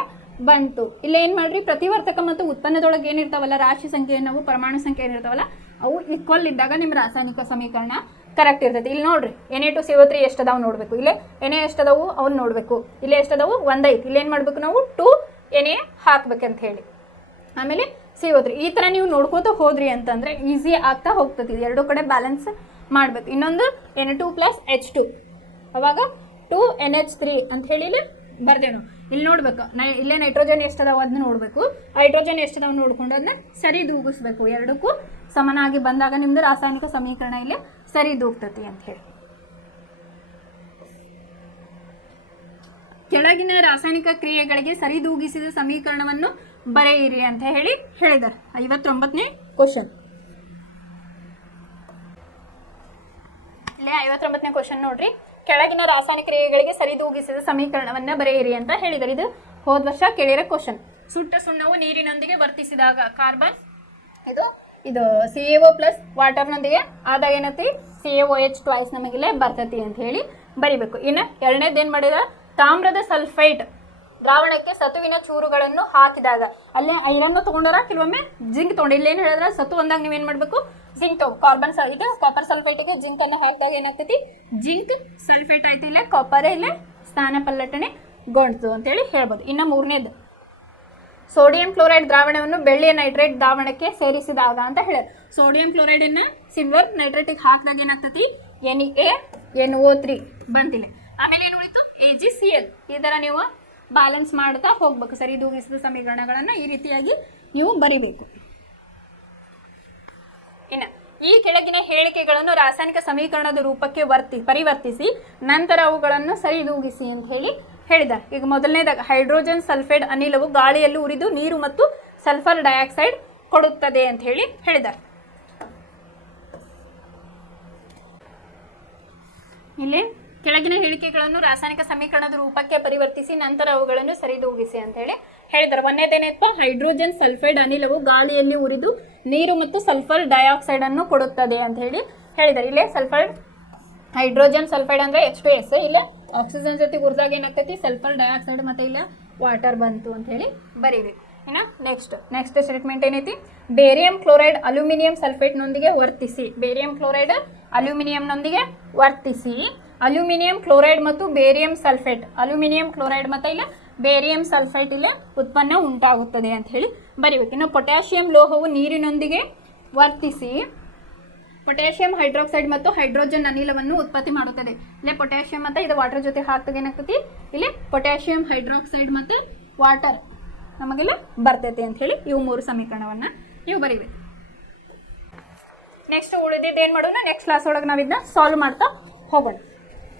ಬಂತು. ಇಲ್ಲೇನು ಮಾಡ್ರಿ, ಪ್ರತಿವರ್ತಕ ಮತ್ತು ಉತ್ಪನ್ನದೊಳಗೆ ಏನಿರ್ತಾವಲ್ಲ ರಾಶಿ ಸಂಖ್ಯೆ, ನಾವು ಪರಮಾಣು ಸಂಖ್ಯೆ ಏನಿರ್ತಾವಲ್ಲ ಅವು ಈಕ್ವಲ್ ಇದ್ದಾಗ ನಿಮ್ಮ ರಾಸಾಯನಿಕ ಸಮೀಕರಣ ಕರೆಕ್ಟ್ ಇರ್ತೈತಿ. ಇಲ್ಲಿ ನೋಡ್ರಿ Na2CO3 ಎಷ್ಟದಾವು ನೋಡಬೇಕು, ಇಲ್ಲೇ Na ಎಷ್ಟದಾವು ಅವ್ನು ನೋಡಬೇಕು, ಇಲ್ಲೇ ಎಷ್ಟದಾವು 1 ಐತಿ. ಇಲ್ಲೇನು ಮಾಡಬೇಕು ನಾವು 2Na ಹಾಕ್ಬೇಕಂತ ಹೇಳಿ. ಆಮೇಲೆ CO3 ಈ ಥರ ನೀವು ನೋಡ್ಕೋತ ಹೋದ್ರಿ ಅಂತಂದರೆ ಈಸಿ ಆಗ್ತಾ ಹೋಗ್ತದೆ. ಎರಡು ಕಡೆ ಬ್ಯಾಲೆನ್ಸ್ ಮಾಡಬೇಕು. ಇನ್ನೊಂದು Na2 ಪ್ಲಸ್ H2 ಅವಾಗ 2NH3 ಅಂತ ಹೇಳಿ ಇಲ್ಲಿ ಬರ್ದೇನು. ಇಲ್ಲಿ ನೋಡ್ಬೇಕು, ಇಲ್ಲೇ ನೈಟ್ರೋಜನ್ ಎಷ್ಟದಾವ ಅದನ್ನ ನೋಡಬೇಕು, ಹೈಡ್ರೋಜನ್ ಎಷ್ಟದಾವ ನೋಡ್ಕೊಂಡು ಅದನ್ನ ಸರಿ ದೂಗಿಸ್ಬೇಕು. ಎರಡಕ್ಕೂ ಸಮನಾಗಿ ಬಂದಾಗ ನಿಮ್ದು ರಾಸಾಯನಿಕ ಸಮೀಕರಣ ಇಲ್ಲಿ ಸರಿ ದೂಗ್ತತಿ ಅಂತ ಹೇಳಿ. ಕೆಳಗಿನ ರಾಸಾಯನಿಕ ಕ್ರಿಯೆಗಳಿಗೆ ಸರಿದೂಗಿಸಿದ ಸಮೀಕರಣವನ್ನು ಬರೆಯಿರಿ ಅಂತ ಹೇಳಿ ಹೇಳಿದ್ದಾರೆ. 59ನೇ ಕ್ವಶನ್. ಇಲ್ಲೇ 59ನೇ ಕ್ವಶನ್ ನೋಡ್ರಿ. ಕೆಳಗಿನ ರಾಸಾಯನಿಕ ಕ್ರಿಯೆಗಳಿಗೆ ಸರಿದೂಗಿಸಿದ ಸಮೀಕರಣವನ್ನ ಬರೆಯಿರಿ ಅಂತ ಹೇಳಿದ್ದಾರೆ. ಇದು ಹೋದ ವರ್ಷ ಕೇಳಿರೋ ಕ್ವಶನ್. ಸುಟ್ಟ ಸುಣ್ಣವು ನೀರಿನೊಂದಿಗೆ ವರ್ತಿಸಿದಾಗ ಕಾರ್ಬನ್ ಇದು CaO ಪ್ಲಸ್ ವಾಟರ್ನೊಂದಿಗೆ ಆದಾಗ ಏನೈತಿ CaOH ಟ್ವೈಸ್ ನಮಗಿಲ್ಲೇ ಬರ್ತೈತಿ ಅಂತ ಹೇಳಿ ಬರಿಬೇಕು. ಇನ್ನು ಎರಡನೇದು ಏನು ಮಾಡಿದ, ತಾಮ್ರದ ಸಲ್ಫೈಟ್ ದ್ರಾವಣಕ್ಕೆ ಸತುವಿನ ಚೂರುಗಳನ್ನು ಹಾಕಿದಾಗ ಅಲ್ಲೇ ಐರನ್ನು ತೊಗೊಂಡಾರ, ಕೆಲವೊಮ್ಮೆ ಜಿಂಕ್ ತೊಗೊಂಡು. ಇಲ್ಲೇನು ಹೇಳಿದ್ರೆ ಸತು ಅಂದಾಗ ನೀವೇನು ಮಾಡಬೇಕು, ಜಿಂಕ್ ತಗೋ. ಈಗ ಕಾಪರ್ ಸಲ್ಫೇಟಿಗೆ ಜಿಂಕ್ ಅನ್ನು ಹಾಕಿದಾಗ ಏನಾಗ್ತೈತಿ, ಜಿಂಕ್ ಸಲ್ಫೇಟ್ ಆಯ್ತು. ಇಲ್ಲೇ ಕಾಪರೇ ಇಲ್ಲೇ ಸ್ಥಾನ ಪಲ್ಲಟನೆ ಗೊಂಡ್ತು ಅಂತೇಳಿ ಹೇಳ್ಬೋದು. ಇನ್ನು ಮೂರನೇದು ಸೋಡಿಯಂ ಕ್ಲೋರೈಡ್ ದ್ರಾವಣವನ್ನು ಬೆಳ್ಳಿಯ ನೈಟ್ರೇಟ್ ದ್ರಾವಣಕ್ಕೆ ಸೇರಿಸಿದಾಗ ಅಂತ ಹೇಳೋದು. ಸೋಡಿಯಂ ಕ್ಲೋರೈಡನ್ನು ಸಿಲ್ವರ್ ನೈಟ್ರೇಟಿಗೆ ಹಾಕಿದಾಗ ಏನಾಗ್ತೈತಿ NaNO3 ಬಂತಿಲ್ಲ. ಆಮೇಲೆ ಏನು ಉಳಿತು AgCl. ಈ ಥರ ನೀವು ಬ್ಯಾಲೆನ್ಸ್ ಮಾಡ್ತಾ ಹೋಗ್ಬೇಕು. ಸರಿ ದೂಗಿಸಿದ ಸಮೀಕರಣಗಳನ್ನು ಈ ರೀತಿಯಾಗಿ ನೀವು ಬರಿಬೇಕು. ಇನ್ನು ಈ ಕೆಳಗಿನ ಹೇಳಿಕೆಗಳನ್ನು ರಾಸಾಯನಿಕ ಸಮೀಕರಣದ ರೂಪಕ್ಕೆ ಪರಿವರ್ತಿಸಿ ನಂತರ ಅವುಗಳನ್ನು ಸರಿದೂಗಿಸಿ ಅಂತ ಹೇಳಿ ಹೇಳಿದ್ದಾರೆ. ಈಗ ಮೊದಲನೇದಾಗ ಹೈಡ್ರೋಜನ್ ಸಲ್ಫೈಡ್ ಅನಿಲವು ಗಾಳಿಯಲ್ಲಿ ಉರಿದು ನೀರು ಮತ್ತು ಸಲ್ಫರ್ ಡೈಆಕ್ಸೈಡ್ ಕೊಡುತ್ತದೆ ಅಂತ ಹೇಳಿ ಹೇಳಿದ್ದಾರೆ. ಇಲ್ಲಿ ಕೆಳಗಿನ ಹೇಳಿಕೆಗಳನ್ನು ರಾಸಾಯನಿಕ ಸಮೀಕರಣದ ರೂಪಕ್ಕೆ ಪರಿವರ್ತಿಸಿ ನಂತರ ಅವುಗಳನ್ನು ಸರಿದೂಗಿಸಿ ಅಂತ ಹೇಳಿ ಹೇಳಿದ್ದಾರೆ. ಒಂದೇದೇನಪ್ಪ, ಹೈಡ್ರೋಜನ್ ಸಲ್ಫೈಡ್ ಅನಿಲವು ಗಾಳಿಯಲ್ಲಿ ಉರಿದು ನೀರು ಮತ್ತು ಸಲ್ಫರ್ ಡೈಆಕ್ಸೈಡ್ ಅನ್ನು ಕೊಡುತ್ತದೆ ಅಂತ ಹೇಳಿ ಹೇಳಿದ್ದಾರೆ. ಇಲ್ಲೇ ಸಲ್ಫರ್ ಹೈಡ್ರೋಜನ್ ಸಲ್ಫೈಡ್ ಅಂದ್ರೆ H2S, ಇಲ್ಲ ಆಕ್ಸಿಜನ್ ಜೊತೆಗೆ ಉರಿದಾಗ ಏನಾಗ್ತೈತಿ ಸಲ್ಫರ್ ಡೈಆಕ್ಸೈಡ್ ಮತ್ತೆ ಇಲ್ಲ ವಾಟರ್ ಬಂತು ಅಂತ ಹೇಳಿ ಬರೀಬೇಕು. ಇನ್ನು ನೆಕ್ಸ್ಟ್ ಸ್ಟೇಟ್ಮೆಂಟ್ ಏನೈತಿ, ಬೇರಿಯಂ ಕ್ಲೋರೈಡ್ ಅಲ್ಯೂಮಿನಿಯಂ ಸಲ್ಫೇಟ್ನೊಂದಿಗೆ ವರ್ತಿಸಿ. ಬೇರಿಯಂ ಕ್ಲೋರೈಡ್ ಅಲ್ಯೂಮಿನಿಯಂನೊಂದಿಗೆ ವರ್ತಿಸಿ ಅಲ್ಯೂಮಿನಿಯಂ ಕ್ಲೋರೈಡ್ ಮತ್ತು ಬೇರಿಯಂ ಸಲ್ಫೇಟ್, ಅಲ್ಯೂಮಿನಿಯಂ ಕ್ಲೋರೈಡ್ ಮತ್ತು ಇಲ್ಲ ಬೇರಿಯಂ ಸಲ್ಫೇಟ್ ಇಲ್ಲೇ ಉತ್ಪನ್ನ ಉಂಟಾಗುತ್ತದೆ ಅಂತ ಹೇಳಿ ಬರೀಬೇಕು. ಇನ್ನು ಪೊಟ್ಯಾಷಿಯಂ ಲೋಹವು ನೀರಿನೊಂದಿಗೆ ವರ್ತಿಸಿ ಪೊಟ್ಯಾಷಿಯಂ ಹೈಡ್ರಾಕ್ಸೈಡ್ ಮತ್ತು ಹೈಡ್ರೋಜನ್ ಅನಿಲವನ್ನು ಉತ್ಪತ್ತಿ ಮಾಡುತ್ತದೆ. ಇಲ್ಲೇ ಪೊಟ್ಯಾಷಿಯಂ ಮತ್ತು ಇದು ವಾಟರ್ ಜೊತೆ ಹಾಕ್ದಾಗ ಏನಾಗ್ತೈತಿ, ಇಲ್ಲಿ ಪೊಟ್ಯಾಷಿಯಂ ಹೈಡ್ರಾಕ್ಸೈಡ್ ಮತ್ತು ವಾಟರ್ ನಮಗೆಲ್ಲ ಬರ್ತೈತಿ ಅಂತ ಹೇಳಿ ಇವು 3 ಸಮೀಕರಣವನ್ನು ನೀವು ಬರೀಬೇಕು. ನೆಕ್ಸ್ಟ್ ಉಳಿದಿದ್ದು ಏನು ಮಾಡೋಣ, ನೆಕ್ಸ್ಟ್ ಕ್ಲಾಸ್ ಒಳಗೆ ನಾವು ಇದನ್ನ ಸಾಲ್ವ್ ಮಾಡ್ತಾ ಹೋಗೋಣ.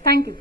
Thank you.